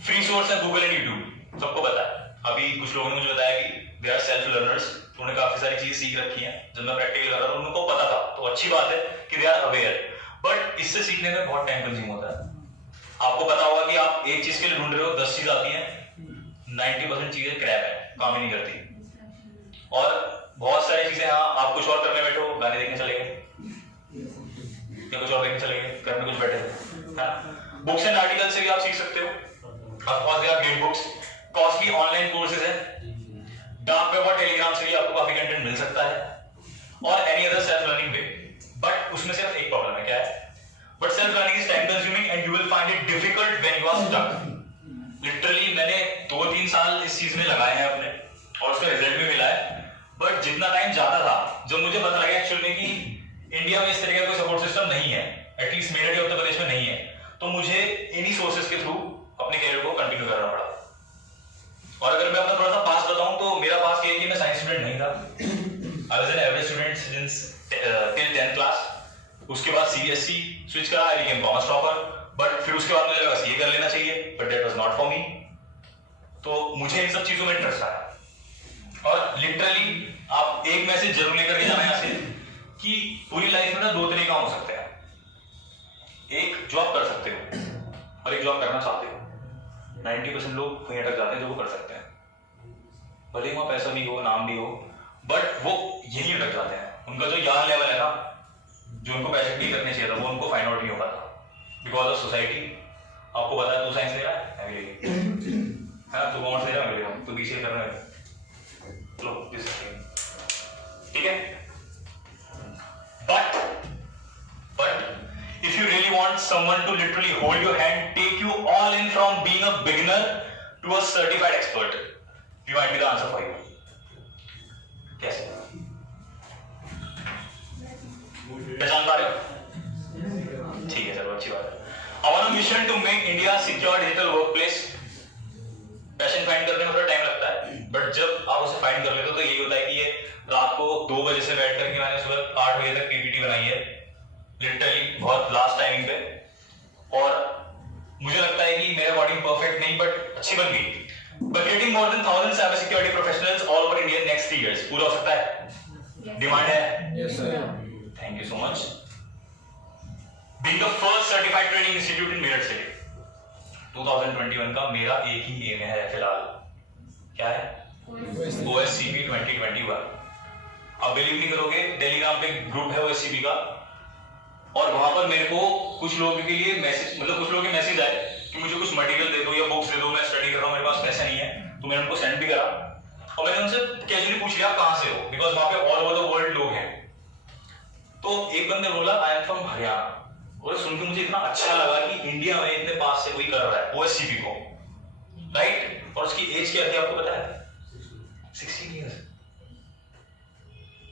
फ्री सोर्स है गूगल एंड यूट्यूब, सबको पता है। अभी कुछ लोगों ने मुझे बताया कि दे आर सेल्फ लर्नर्स, उन्होंने काफी सारी चीजें सीख रखी हैं। जब मैं प्रैक्टिकल कर रहा था उनको पता था, तो अच्छी बात है कि दे आर अवेयर, बट इससे सीखने में बहुत टाइम कंज्यूम होता है। आपको पता होगा कि आप एक चीज के लिए ढूंढ रहे हो, 10 चीज आती है, 90% चीजें क्रैप है, काम ही नहीं करती। और बहुत सारी चीजें, हाँ, आप कुछ और करने बैठो, गाने देखने चले गए या कुछ और देखने चले गए, घर में कुछ बैठे। बुक्स एंड आर्टिकल से भी आप सीख सकते हो, of course there are great books. Costly online courses है, डार्क वेब और टेलीग्राम से भी आपको काफी कंटेंट मिल सकता है, और any other self learning way. But उसमें सिर्फ एक प्रॉब्लम है, क्या है? But self learning is time consuming and you will find it difficult when you are stuck. Literally मैंने 2-3 साल इस चीज में लगाए हैं अपने, और उसका रिजल्ट भी मिला है। बट जितना टाइम जाता था, जब मुझे पता लगा एक्चुअली में कि इंडिया में इस तरह का कोई सपोर्ट सिस्टम नहीं है, एटलीस्ट मेरठ या उत्तर प्रदेश में नहीं है, तो मुझे इन्हीं सोर्सेज के थ्रू अपने कैरियर को कंटिन्यू करना पड़ा। और अगर मैं अपना थोड़ा सा पास बताऊं तो मेरा पास ये है कि मैं साइंस स्टूडेंट नहीं था। I was an average student since till 10th class. उसके बाद सीबीएसई स्विच करा, I became commerce topper, but फिर उसके बाद मुझे लगा सीए कर लेना चाहिए, but that was not for me. तो मुझे इन सब चीजों में इंटरेस्ट आया। और लिटरली आप एक मैसेज जरूर लेकर के जाना यहाँ से कि पूरी लाइफ में ना दो तरह काम हो सकते हैं, एक जो आप कर सकते हो और एक जो आप करना चाहते हो। 90% लोग वहीं अटक जाते हैं जो वो कर सकते हैं, भले ही वहां पैसा भी हो, नाम भी हो, बट वो यही अटक जाते हैं। उनका जो यहाँ लेवल है ना, जो उनको पैसे करने चाहिए था, वो उनको फाइंड आउट नहीं हो पाता बिकॉज ऑफ सोसाइटी। आपको पता है तू साइंस ले रहा है, मैं भी ले है ना, तू कॉमर्स ले रहा है, मैं ले रहा हूँ, तू बीसीए कर रहा है, लो ठीक है। But if you really want someone to literally hold your hand, take you all in from being a beginner to a certified expert, we might be the answer for you. कैसे? पहचान पा रहे हो? ठीक है, चलो अच्छी बात है। Our mission to make India secure digital workplace. Passion find करने में थोड़ा टाइम लगता है, बट जब आप उसे फाइंड कर लेते हो तो यही होता है कि ये रात को 2 बजे से बैठ करके मैंने सुबह 8 बजे तक पीपीटी बनाई है, लिटरली बहुत लास्ट टाइमिंग पे। और मुझे लगता है कि मेरा अकॉर्डिंग परफेक्ट नहीं बट अच्छी बन गई। But getting more than 1000 cyber security professionals all over India in next 3 years, पूरा हो सकता है? डिमांड है? Yes sir. Thank you so much. Being the first certified training institute in Meerut City, 2021 का मेरा एक ही एम है फिलहाल, क्या है? OSCP 2021। अब बिलीव नहीं करोगे, टेलीग्राम पे ग्रुप है OSCP का, और वहां पर मेरे को कुछ लोगों के लिए मैसेज, मतलब कुछ लोगों के मैसेज आए कि मुझे कुछ मटेरियल दे दो या बुक्स दे दो, मैं स्टडी कर रहा हूँ, मेरे पास पैसा नहीं है। तो मैंने उनको सेंड भी करा और मैंने उनसे कैजुअली पूछ लिया आप कहां से हो, बिकॉज वहां पे ऑल ओवर द वर्ल्ड लोग हैं। तो एक बंदे बोला आई एम फ्रॉम हरियाणा, और सुन के मुझे इतना अच्छा लगा कि इंडिया में इतने पास से कोई कर रहा है OSCP को, राइट? और उसकी एज क्या थी आपको पता है? 16 इयर्स।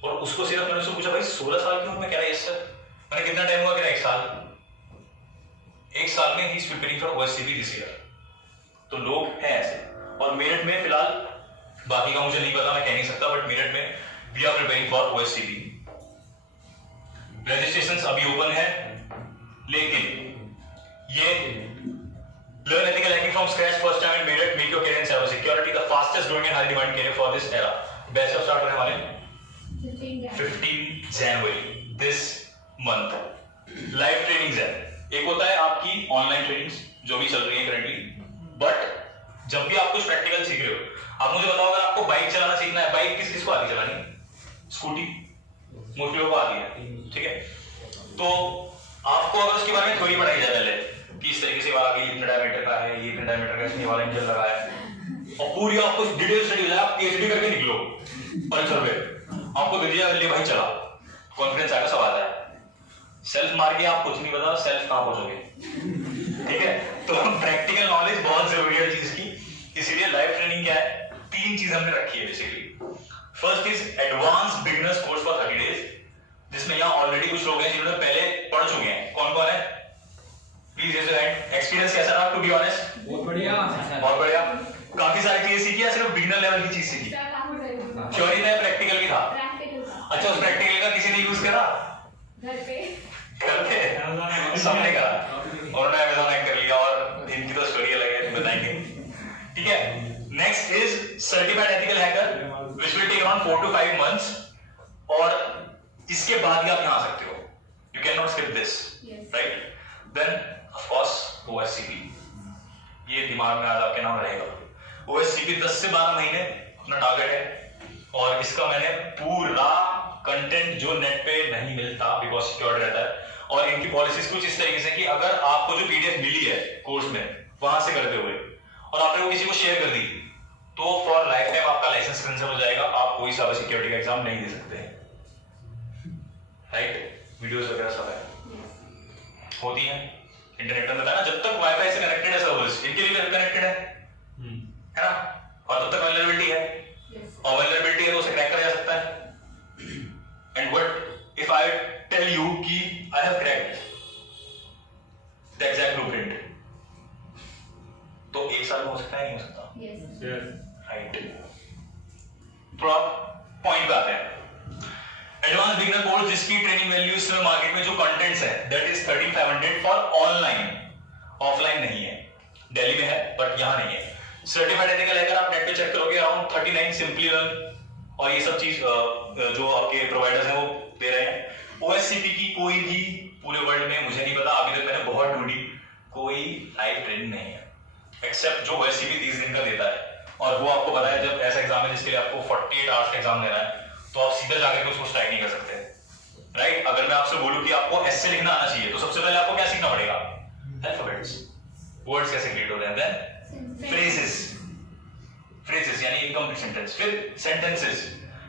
और उसको सिर्फ मैंने उससे पूछा भाई 16 साल की उम्र में? कह रहा है यस सर। मैंने कितना टाइम हुआ? कह रहा है 1 साल। 1 साल में he is preparing for OSCP this year. तो लोग हैं ऐसे। और मेरठ में फिलहाल, बाकी का मुझे नहीं पता, मैं कह नहीं सकता, बट मेरठ में we are preparing for OSCP। Registration अभी ओपन है, लेकिन ये learn ethical hacking from scratch first time in Meerut, make your career in cyber security, the fastest growing and high demand career for this era. Batch कब start होने वाले? 15 जनवरी this month. Live trainings है। एक होता है आपकी online trainings जो भी चल रही है करंटली, बट जब भी आप कुछ प्रैक्टिकल सीख रहे हो, आप मुझे बताओ अगर आपको बाइक चलाना सीखना है, बाइक किस किस को आती है चलानी? स्कूटी मोस्टली लोगों को आती है, ठीक है? तो आपको अगर उसके बारे में थ्योरी पढ़ाई जाए पहले कि इस तरीके से वाला भी इतने डायमीटर का है, ये इतने डायमीटर का इसमें वाला इंजन लगा है, और पूरी आपको डिटेल स्टडी हो जाए, आप PhD करके निकलो परीक्षा पे, आपको दे दिया ले भाई चला, कॉन्फिडेंस आएगा, सब आता है। सेल्फ मार के आप कुछ नहीं बता, सेल्फ कहां पहुंचोगे? ठीक है? तो प्रैक्टिकल नॉलेज बहुत जरूरी है चीज की, इसीलिए लाइव ट्रेनिंग क्या है? 3 चीज हमने रखी है basically. First is advance beginners course for 30 days, जिसमें यहाँ ऑलरेडी कुछ लोग हैं जिन्होंने पहले पढ़ चुके हैं। कौन कौन है? Please raise your hand. Experience कैसा रहा? टू बी ऑनेस्ट बहुत बढ़िया, बहुत बढ़िया। काफी सारी चीजें सीखी या सिर्फ बिगिनर लेवल की चीज सीखी? थ्योरी था, प्रैक्टिकल भी था? अच्छा, उस प्रैक्टिकल का किसी ने यूज करा? घर पे सबने करा, और उन्होंने अमेज़न हैक कर लिया, और इनकी तो स्टोरी अलग है, बताएंगे। ठीक है, next is certified ethical hacker which will take around 4 to 5 months, और इसके बाद ही आप यहां आ सकते हो। You can not skip this, right? Then of course OSCP, ये दिमाग में आज आपके नाम रहेगा। OSCP 10 से 12 महीने अपना टारगेट है, और इसका मैंने पूरा कंटेंट जो नेट पे नहीं मिलता बिकॉज सिक्योर्ड रहता है, और इनकी पॉलिसीज कुछ इस तरीके से कि अगर आपको जो PDF मिली है कोर्स में वहां से करते हुए, और आपने वो किसी को शेयर कर दी, तो फॉर लाइफ टाइम आपका लाइसेंस कैंसिल हो जाएगा, आप कोई साइबर सिक्योरिटी का एग्जाम नहीं दे सकते हैं, राइट? वीडियोस वगैरह सब है, होती है इंटरनेट में, बताया ना, जब तक वाईफाई से कनेक्टेड है सर्वर्स, इनके लिए कनेक्टेड है ना, और तब तक वल्नरेबिलिटी है, और वल्नरेबिलिटी है तो उसे क्रैक करा जा सकता है। And what if I tell you कि I have cracked the exact blueprint, जिसकी ट्रेनिंग वैल्यू इस समय मार्केट में जो कंटेंट्स है that is 13500 for online, offline नहीं है, दिल्ली में है बट यहां नहीं है। सर्टिफाइड एथिकल हैकर आप नेट पे चेक करोगे अराउंड 39 सिंपली लर्न और ये सब चीज जो आपके प्रोवाइडर्स हैं वो दे रहे हैं। ओएससीपी की कोई भी पूरे वर्ल्ड में मुझे नहीं पता, अभी तक मैंने बहुत ढूंढी, कोई लाइव ट्रेनिंग नहीं है एक्सेप्ट जो ओएससीपी 30 दिन का देता है। और वो आपको पता है जब ऐसा एग्जाम है जिसके लिए आपको 48 आवर्स का एग्जाम देना है तो आप सीधा जाकर उसको स्ट्राइक नहीं कर सकते, राइट। अगर मैं आपसे बोलूं कि आपको एस्से लिखना आना चाहिए तो सबसे पहले आपको क्या सीखना पड़ेगा? अल्फाबेट्स, वर्ड्स कैसे क्रिएट होते हैं, देन फ्रेजेस यानी इनकम्प्लीट सेंटेंस, फिर सेंटेंसेस,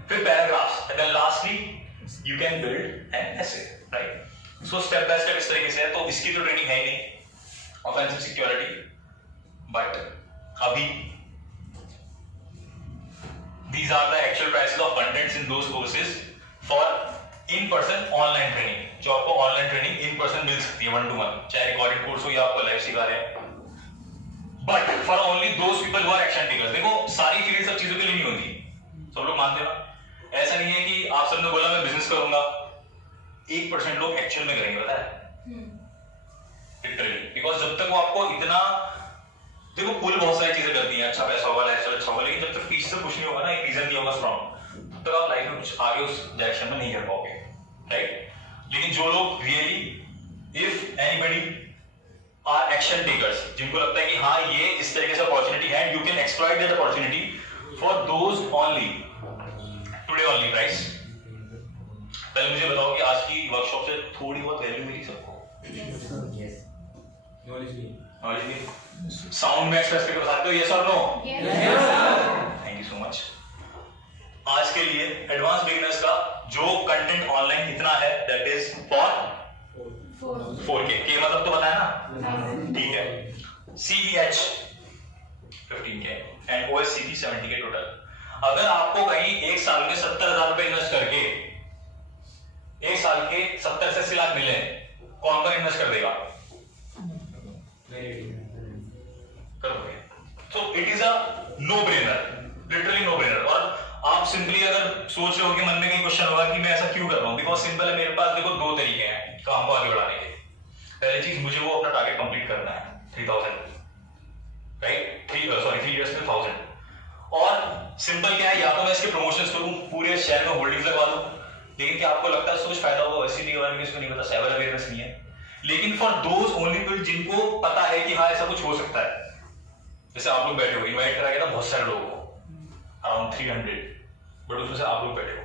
फिर paragraphs, and then lastly you can build an essay, right. So step by step इस तरीके से है। तो इसकी तो ट्रेनिंग है ही नहीं ऑफेंसिव सिक्योरिटी, बट अभी these are the actual prices of contents in those courses for in person online training, जो आपको ऑनलाइन ट्रेनिंग इन पर्सन मिल सकती है 1-to-1, चाहे रिकॉर्डेड कोर्स हो या आपको लाइव सिखा रहे हैं, but for only those people who are action takers. देखो सारी फील्ड सब चीजों के लिए नहीं होती, सब लोग मानते हो। ऐसा नहीं है कि आप सबने बोला मैं बिजनेस करूंगा, 1% लोग एक्चुअल में करेंगे, पता है, लिटरली, बिकॉज जब तक वो आपको इतना, देखो पुल बहुत सारी चीजें करती हैं, अच्छा पैसा होगा, लाइफस्टाइल अच्छा होगा, लेकिन जब तक पीछे से कुछ नहीं होगा ना, एक रीजन नहीं होगा स्ट्रॉन्ग, तब तक आप लाइफ में कुछ आगे उस डायरेक्शन में नहीं कर पाओगे, राइट। लेकिन जो लोग really, if anybody are action takers, जिनको लगता है कि हाँ ये इस तरीके से अपॉर्चुनिटी है, you can exploit that opportunity for those only, today only price. पहले मुझे बताओ कि आज की वर्कशॉप से थोड़ी बहुत वैल्यू मिली सबको? नॉलेज मिली? साउंड में एक्सप्रेस करके बता सकते हो यस और no? Thank you so much. आज के लिए एडवांस बिगिनर्स का जो कंटेंट ऑनलाइन इतना है दैट इज फॉर 4K, के मतलब तो पता है ना, ठीक है। CEH 15K and OSCP 70K total. अगर आपको कहीं एक साल में 70,000 रुपए इन्वेस्ट करके एक साल के 70 से 80 लाख मिले, कौन कौन इन्वेस्ट कर देगा? So it is a no brainer, literally no brainer। और आप सिंपली अगर सोच रहे हो कि मन में कहीं क्वेश्चन होगा कि मैं ऐसा क्यों कर रहा हूं, बिकॉज सिंपल है, मेरे पास देखो 2 तरीके हैं काम को आगे बढ़ाने के। पहली चीज, मुझे वो अपना टारगेट कंप्लीट करना है 3000, राइट, 3 इयर्स में 1000। और सिंपल क्या है, या तो मैं इसके प्रमोशंस करूं, पूरे शहर में होल्डिंग्स लगवा दूं, लेकिन क्या आपको लगता है उससे कुछ फायदा होगा? वैसे के बारे में किसको नहीं पता, साइबर अवेयरनेस नहीं है। लेकिन फॉर दोज ओनली पीपल जिनको पता है कि हाँ ऐसा कुछ हो सकता है, जैसे आप लोग बैठे हो, इनवाइट करा गया था बहुत सारे लोगों को, अराउंड 300, बट उसमें से आप लोग बैठे हो।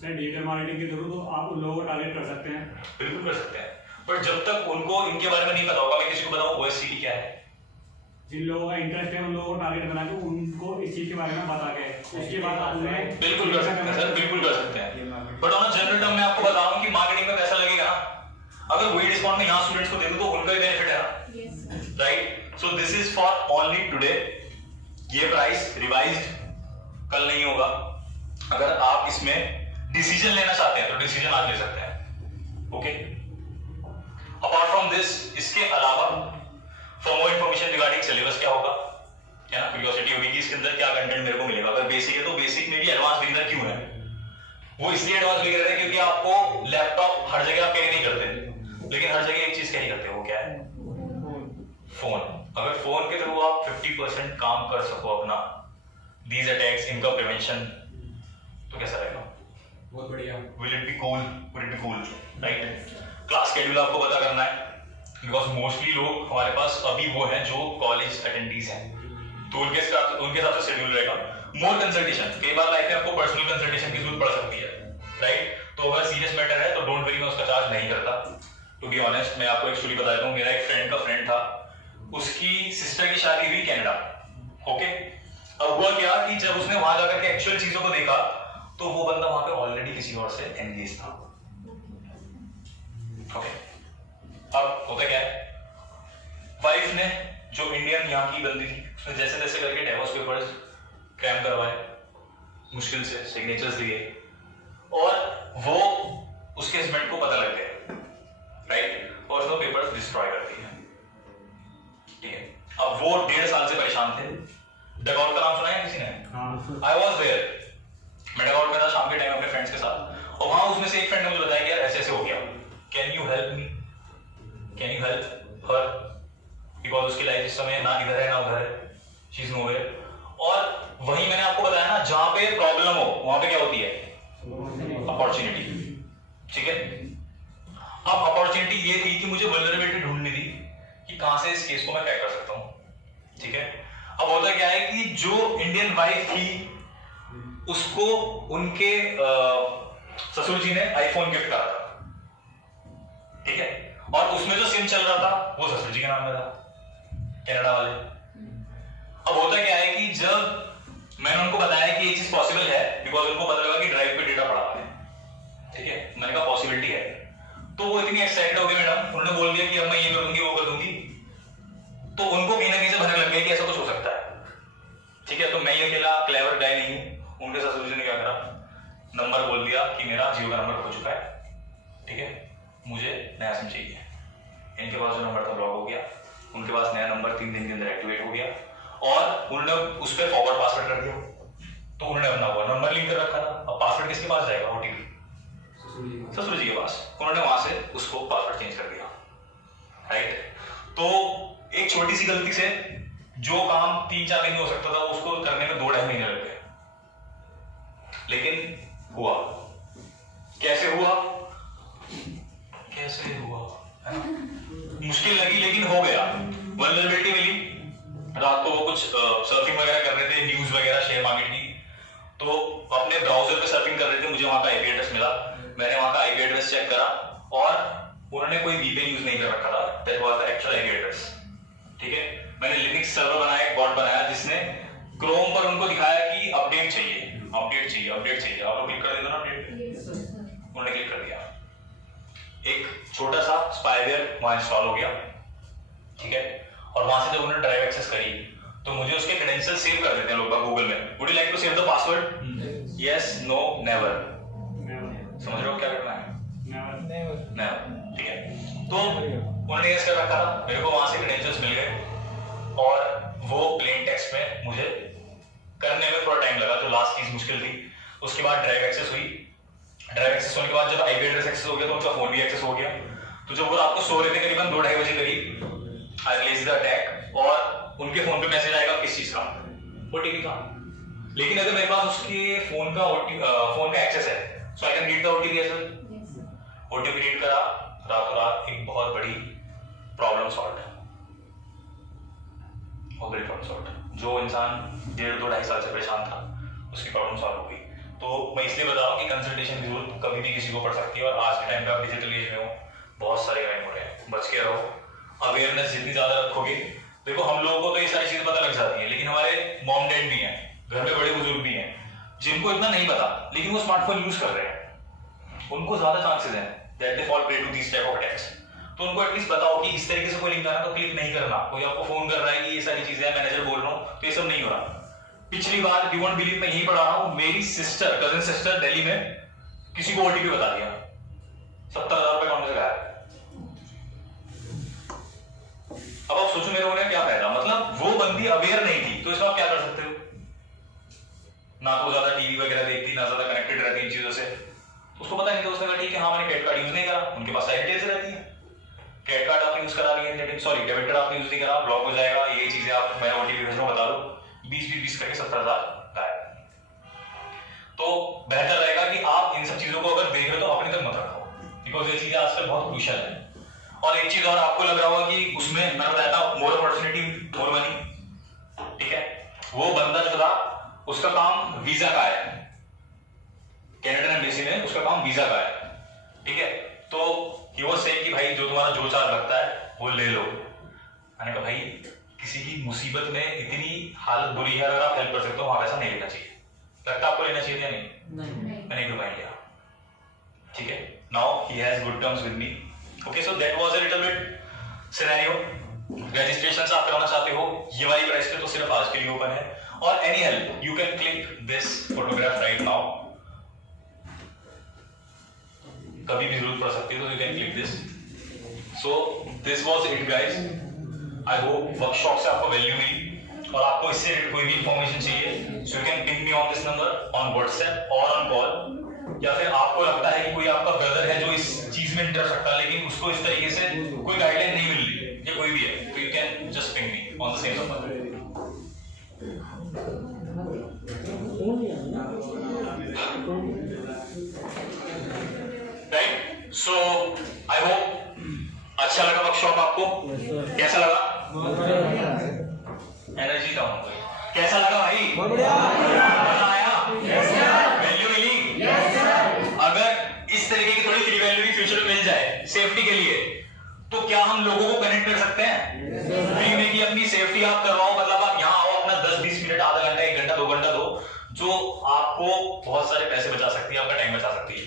सर डिजिटल मार्केटिंग के थ्रू तो आप उन लोगों को टारगेट कर सकते हैं? बिल्कुल कर सकते हैं, बट जब तक उनको इनके बारे में नहीं पता होगा, मैं किसी को बताऊं OSCP क्या है, जिन लोगों का इंटरेस्ट है उन लोगों को टारगेट बना के उनको इस चीज के बारे में बता के उसके बाद आप उन्हें बिल्कुल कर सकते हैं सर, बिल्कुल कर सकते हैं। बट ऑन जनरल टर्म में आपको बता रहा हूं कि मार्केटिंग में पैसा लगेगा ना, अगर वही डिस्काउंट में यहाँ स्टूडेंट्स को दे दूं तो उनका ही बेनिफिट है ना, right. So this is for only today. ये प्राइस रिवाइज्ड कल नहीं होगा। अगर आप इसमें डिसीजन लेना चाहते हैं तो डिसीजन आज ले सकते हैं, ओके। अपार्ट फ्रॉम दिस, इसके अलावा for more information regarding syllabus क्या होगा, है ना, क्यूरियोसिटी होगी कि इसके अंदर क्या कंटेंट मेरे को मिलेगा। अगर बेसिक है तो बेसिक में भी एडवांस बिगिनर क्यों है, वो इसलिए एडवांस बिगिनर है क्योंकि आपको लैपटॉप हर जगह आप कैरी नहीं करते, लेकिन हर जगह एक चीज कैरी करते हैं, वो क्या है? फोन। अगर फोन के थ्रू आप 50% काम कर सको अपना, these attacks, इनका प्रिवेंशन, तो कैसा रहेगा? बहुत बढ़िया। Will it be cool? Will it be cool? Right? Class schedule आपको पता करना है, बिकॉज मोस्टली लोग हमारे पास अभी वो हैं जो कॉलेज अटेंडीज हैं, तो उनके हिसाब से शेड्यूल रहेगा। मोर कंसल्टेशन, कई बार लाइफ में आपको पर्सनल कंसल्टेशन की जरूरत पड़ सकती है, राइट। तो अगर सीरियस मैटर है तो डोंट वरी, मैं उसका चार्ज नहीं करता। टू बी ऑनेस्ट, मैं आपको एक स्टोरी बता देता हूँ। मेरा एक फ्रेंड का फ्रेंड था, उसकी सिस्टर की शादी हुई कनाडा, ओके। अब हुआ क्या कि जब उसने वहां जाकर के एक्चुअल चीजों को देखा तो वो बंदा वहां पे ऑलरेडी किसी और से एंगेज था, ओके। अब होता क्या है, वाइफ ने, जो इंडियन यहाँ की बंदी थी, उसने जैसे तैसे करके डिवोर्स पेपर्स क्रैम करवाए, मुश्किल से सिग्नेचर्स दिए, और वो उसके हस्बैंड को पता लग गया, राइट, और उसने पेपर्स डिस्ट्रॉय कर दिए, ठीक है। अब वो 1.5 साल से परेशान थे। डगआउट का नाम सुना है किसी ने? आई वॉज देयर, मैं डगआउट में था शाम के टाइम अपने फ्रेंड्स के साथ, और वहां उसमें से एक फ्रेंड वहां पे क्या होती है? अपॉर्चुनिटी। ठीक है, अब अपॉर्चुनिटी ये थी कि मुझे वल्नरेबिलिटी ढूंढनी थी कि कहां से इस केस को मैं क्रैक कर सकता हूं। ठीक है, अब होता क्या है कि जो इंडियन वाइफ थी उसको उनके ससुर जी ने आईफोन गिफ्ट करा था। ठीक है, और उसमें जो सिम चल रहा था वो ससुर जी के नाम में था, कनाडा वाले। अब होता क्या है कि जब मैंने उनको बताया कि ये चीज पॉसिबल है, बिकॉज उनको पता लगा कि ड्राइव पे डेटा पड़ा हुआ है। ठीक है, मैंने कहा पॉसिबिलिटी है, तो वो इतनी एक्साइटेड हो गई मैडम, उन्होंने बोल दिया कि अब मैं ये कर दूंगी वो कर दूंगी। तो उनको कहीं ना कहीं से भनक लग गया कि ऐसा कुछ हो सकता है। ठीक है, तो मैं ये अकेला क्लेवर गाय नहीं हूं। उनके ससुर जी ने क्या करा, नंबर बोल दिया कि मेरा जियो का नंबर खो चुका है। ठीक है, मुझे नया सिम चाहिए। इनके पास जो नंबर था ब्लॉक हो गया, उनके पास नया नंबर 3 दिन के अंदर एक्टिवेट हो गया और उन्होंने उस पर फॉरवर्ड पासवर्ड कर दिया। तो उन्होंने अपना हुआ नंबर लिंक कर रखा था। अब पासवर्ड किसके पास जाएगा? ओटीपी ससुर जी के पास। उन्होंने वहां से उसको पासवर्ड चेंज कर दिया। राइट, तो एक छोटी सी गलती से जो काम 3-4 दिन में हो सकता था उसको करने में 2-2.5 महीने लग गए। लेकिन हुआ। कैसे हुआ? कैसे हुआ है ना? मुश्किल लगी लेकिन हो गया। वल्नरेबिलिटी मिली। रात को वो कुछ सर्फिंग वगैरह कर रहे थे, न्यूज वगैरह शेयर मार्केट की, तो अपने ब्राउजर पे सर्फिंग कर रहे थे। मुझे वहां का आईपी एड्रेस मिला, मैंने वहां का आईपी एड्रेस चेक करा और उन्होंने कोई वीपीएन यूज नहीं कर रखा था। That was the actual IP address. ठीक है, मैंने लिनक्स सर्वर बनाया, एक बॉट बनाया जिसने क्रोम पर उनको दिखाया कि अपडेट चाहिए, अपडेट चाहिए, अपडेट चाहिए। आप लोग क्लिक कर देते ना अपडेट, उन्होंने क्लिक कर दिया। एक छोटा सा स्पाईवेयर वहां इंस्टॉल हो गया। ठीक है, और वहां से जब उन्होंने ड्राइव एक्सेस करी तो मुझे उसके क्रेडेंशियल सेव कर देते हैं लोग गूगल में। Would you like to save the password? Yes, no, never. समझ रहे हो क्या करना है? नेवर। ठीक है, तो उन्होंने ये कर रखा था, मेरे को वहां से क्रेडेंशियल्स मिल गए और वो प्लेन टेक्स्ट में मुझे करने में थोड़ा टाइम लगा। जो लास्ट चीज मुश्किल थी, उसके बाद ड्राइव एक्सेस हुई। ड्राइव एक्सेस होने के बाद जब आईपी एड्रेस एक्सेस हो गया तो उनका फोन भी एक्सेस हो गया। तो जब वो रात को सो रहे थे करीबन 2-2.5 बजे करीब, आई प्लेस द अटैक और उनके फोन पे मैसेज आएगा किस चीज का? ओटीपी का। लेकिन अगर मेरे पास उसके फोन का एक्सेस है, so I can read the OTP as well. OTP read करा, रातों रात एक बहुत बड़ी प्रॉब्लम सॉल्व। बहुत बड़ी प्रॉब्लम सॉल्व। जो इंसान 1.5-2 साल से परेशान था उसकी प्रॉब्लम सॉल्व हो गई। तो मैं इसलिए बता रहा हूँ कि कंसल्टेशन की जरूरत कभी भी किसी को पड़ सकती है। और आज के टाइम पे आप डिजिटल एज में हो, बहुत सारे क्राइम हो रहे हैं, बच के रहो। अवेयरनेस जितनी ज्यादा रखोगे, देखो हम लोगों को तो ये सारी चीजें पता लग जाती है, लेकिन हमारे मॉम डैड भी हैं, घर में बड़े बुजुर्ग भी हैं जिनको इतना नहीं पता, लेकिन वो स्मार्टफोन यूज कर रहे हैं। उनको ज्यादा चांसेस हैं that they fall prey to this type of attacks. तो उनको एटलीस्ट बताओ कि इस तरीके से कोई लिंक आना तो क्लिक नहीं करना। कोई आपको फोन कर रहा है कि ये सारी चीजें हैं, मैनेजर बोल रहा हूँ, तो ये सब नहीं हो रहा। पिछली बार यू वोंट बिलीव मैं यही पढ़ा रहा हूँ, मेरी सिस्टर, कजिन सिस्टर दिल्ली में किसी को ओटीपी बता दिया, 70,000 रुपए अकाउंट से गायब। अब आप सोचो मेरे होने क्या फायदा? मतलब वो बंदी अवेयर नहीं थी, तो इसमें आप क्या कर सकते हो? ना तो ज्यादा टीवी वगैरह देखती, ना ज्यादा कनेक्टेड रहती इन चीजों से। उसको पता नहीं था, उसने कहा ठीक है हाँ मैंने क्रेडिट कार्ड यूज नहीं करा। उनके पास सारी डिटेल्स रहती है, क्रेडिट कार्ड आपने यूज करा लिया, सॉरी डेबिट कार्ड आपने यूज नहीं करा, ब्लॉक हो जाएगा। ये चीजें आप, मैं ओटीपी भेज रहा हूं, बता दो, 20 करके 70,000 गायब। तो बेहतर रहेगा कि आप इन सब चीजों को अगर देख रहे हो तो अपने तक मत रखो, बिकॉज ये चीजें आजकल बहुत क्रूशियल है। और एक चीज और आपको लग रहा होगा कि उसमें मैं बताया था मोर अपॉर्चुनिटी मोर मनी। ठीक है, वो बंदा जो था उसका काम वीजा का है, कैनेडियन एम्बेसी में उसका काम वीजा का है। ठीक है, तो ही वाज सेइंग कि भाई जो तुम्हारा जो चार्ज लगता है वो ले लो। मैंने कहा भाई किसी की मुसीबत में इतनी हालत बुरी है, अगर आप हेल्प कर सकते हो वहां पैसा नहीं लेना चाहिए। लगता आपको लेना चाहिए या नहीं? मैंने क्यों नहीं लिया? ठीक है, now he has good terms with me. Okay, so that was a little bit scenario. Registration आप कराना चाहते हो ये वाली प्राइस पे तो सिर्फ आज के लिए ओपन है। और any help you can click this photograph right now. कभी भी जरूरत पड़ सकती है तो you can click this. So this was it guys. I hope workshop से आपको वैल्यू मिली और आपको इससे कोई भी इंफॉर्मेशन चाहिए so you can ping me on this number on WhatsApp और ऑन कॉल। या फिर आपको लगता है कि कोई आपका ब्रदर है जो इस चीज में इंटरेस्ट रखता है लेकिन उसको इस तरीके से कोई गाइडलाइन नहीं मिल रही या कोई भी है, तो you can just ping me on the same number. Right? So I hope अच्छा लगा वर्कशॉप आपको। कैसा लगा? एनर्जी डाउन हो गई। कैसा लगा भाई? मजा आया? वैल्यू मिली? अगर इस तरीके की थोड़ी फ्री वैल्यू भी फ्यूचर में मिल जाए सेफ्टी के लिए, तो क्या हम लोगों को कनेक्ट कर सकते हैं फ्री में कि अपनी सेफ्टी आप करवाओ? मतलब आप यहाँ आओ, अपना 10-20 मिनट, आधा घंटा, 1 घंटा, 2 घंटा दो, जो आपको बहुत सारे पैसे बचा सकती है, आपका टाइम बचा सकती है।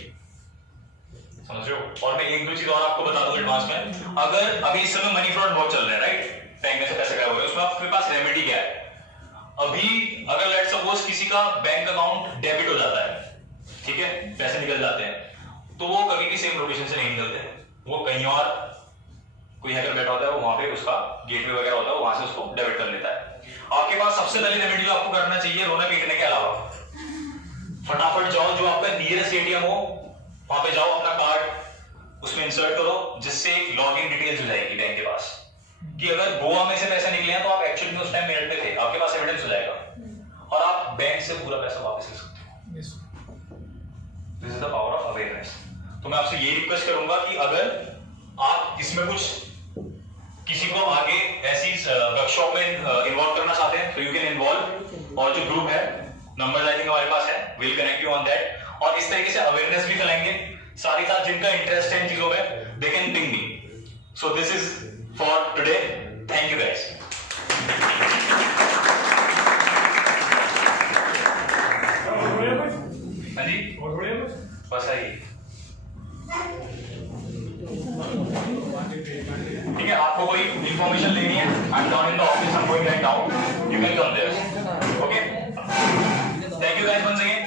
समझ रहे हो? और मैं एक दो चीज और आपको बता दूं एडवांस में। अगर अभी इस समय मनी फ्रॉड बहुत चल रहा है, राइट? बैंक में से पैसे गायब हो रहे हैं, उसमें आपके पास रेमेडी क्या है? अभी अगर लेट्स सपोज किसी का बैंक अकाउंट डेबिट हो जाता है, ठीक है, पैसे निकल जाते हैं, तो वो कभी भी सेम लोकेशन से नहीं निकलते, वो कहीं और कोई हैकर बैठा होता है, वो वहां पे उसका गेटवे वगैरह होता है, वो वहां से उसको डेबिट कर लेता है। आपके पास सबसे पहले रेमेडी जो आपको करना चाहिए, रोना पीटने के अलावा, फटाफट जाओ, जो आपका नियरेस्ट एटीएम हो वहां पे जाओ, अपना कार्ड उसमें इंसर्ट करो, जिससे लॉगिन डिटेल्स हो जाएगी बैंक के पास कि अगर गोवा में से पैसा निकले हैं तो आप एक्चुअली में उस टाइम मेरठ में थे, आपके पास एविडेंस हो जाएगा और आप बैंक से पूरा पैसा वापस ले सकते हो। This is the power of awareness. तो मैं आपसे ये रिक्वेस्ट करूंगा कि अगर आप इसमें कुछ किसी को आगे ऐसी वर्कशॉप में इन्वॉल्व करना चाहते हैं तो यू कैन इन्वॉल्व, और जो ग्रुप है, नंबर आई थिंक हमारे पास है, will connect you on that. और इस तरीके से अवेयरनेस भी फैलाएंगे, साथ ही साथ जिनका इंटरेस्ट है इन चीजों में, they can ping me. So this is for today, thank you guys. हाँ जी, बस आई। ठीक है, आपको कोई इंफॉर्मेशन लेनी है, I am down in the office, I am going right now, you can come there. Okay, thank you guys once again.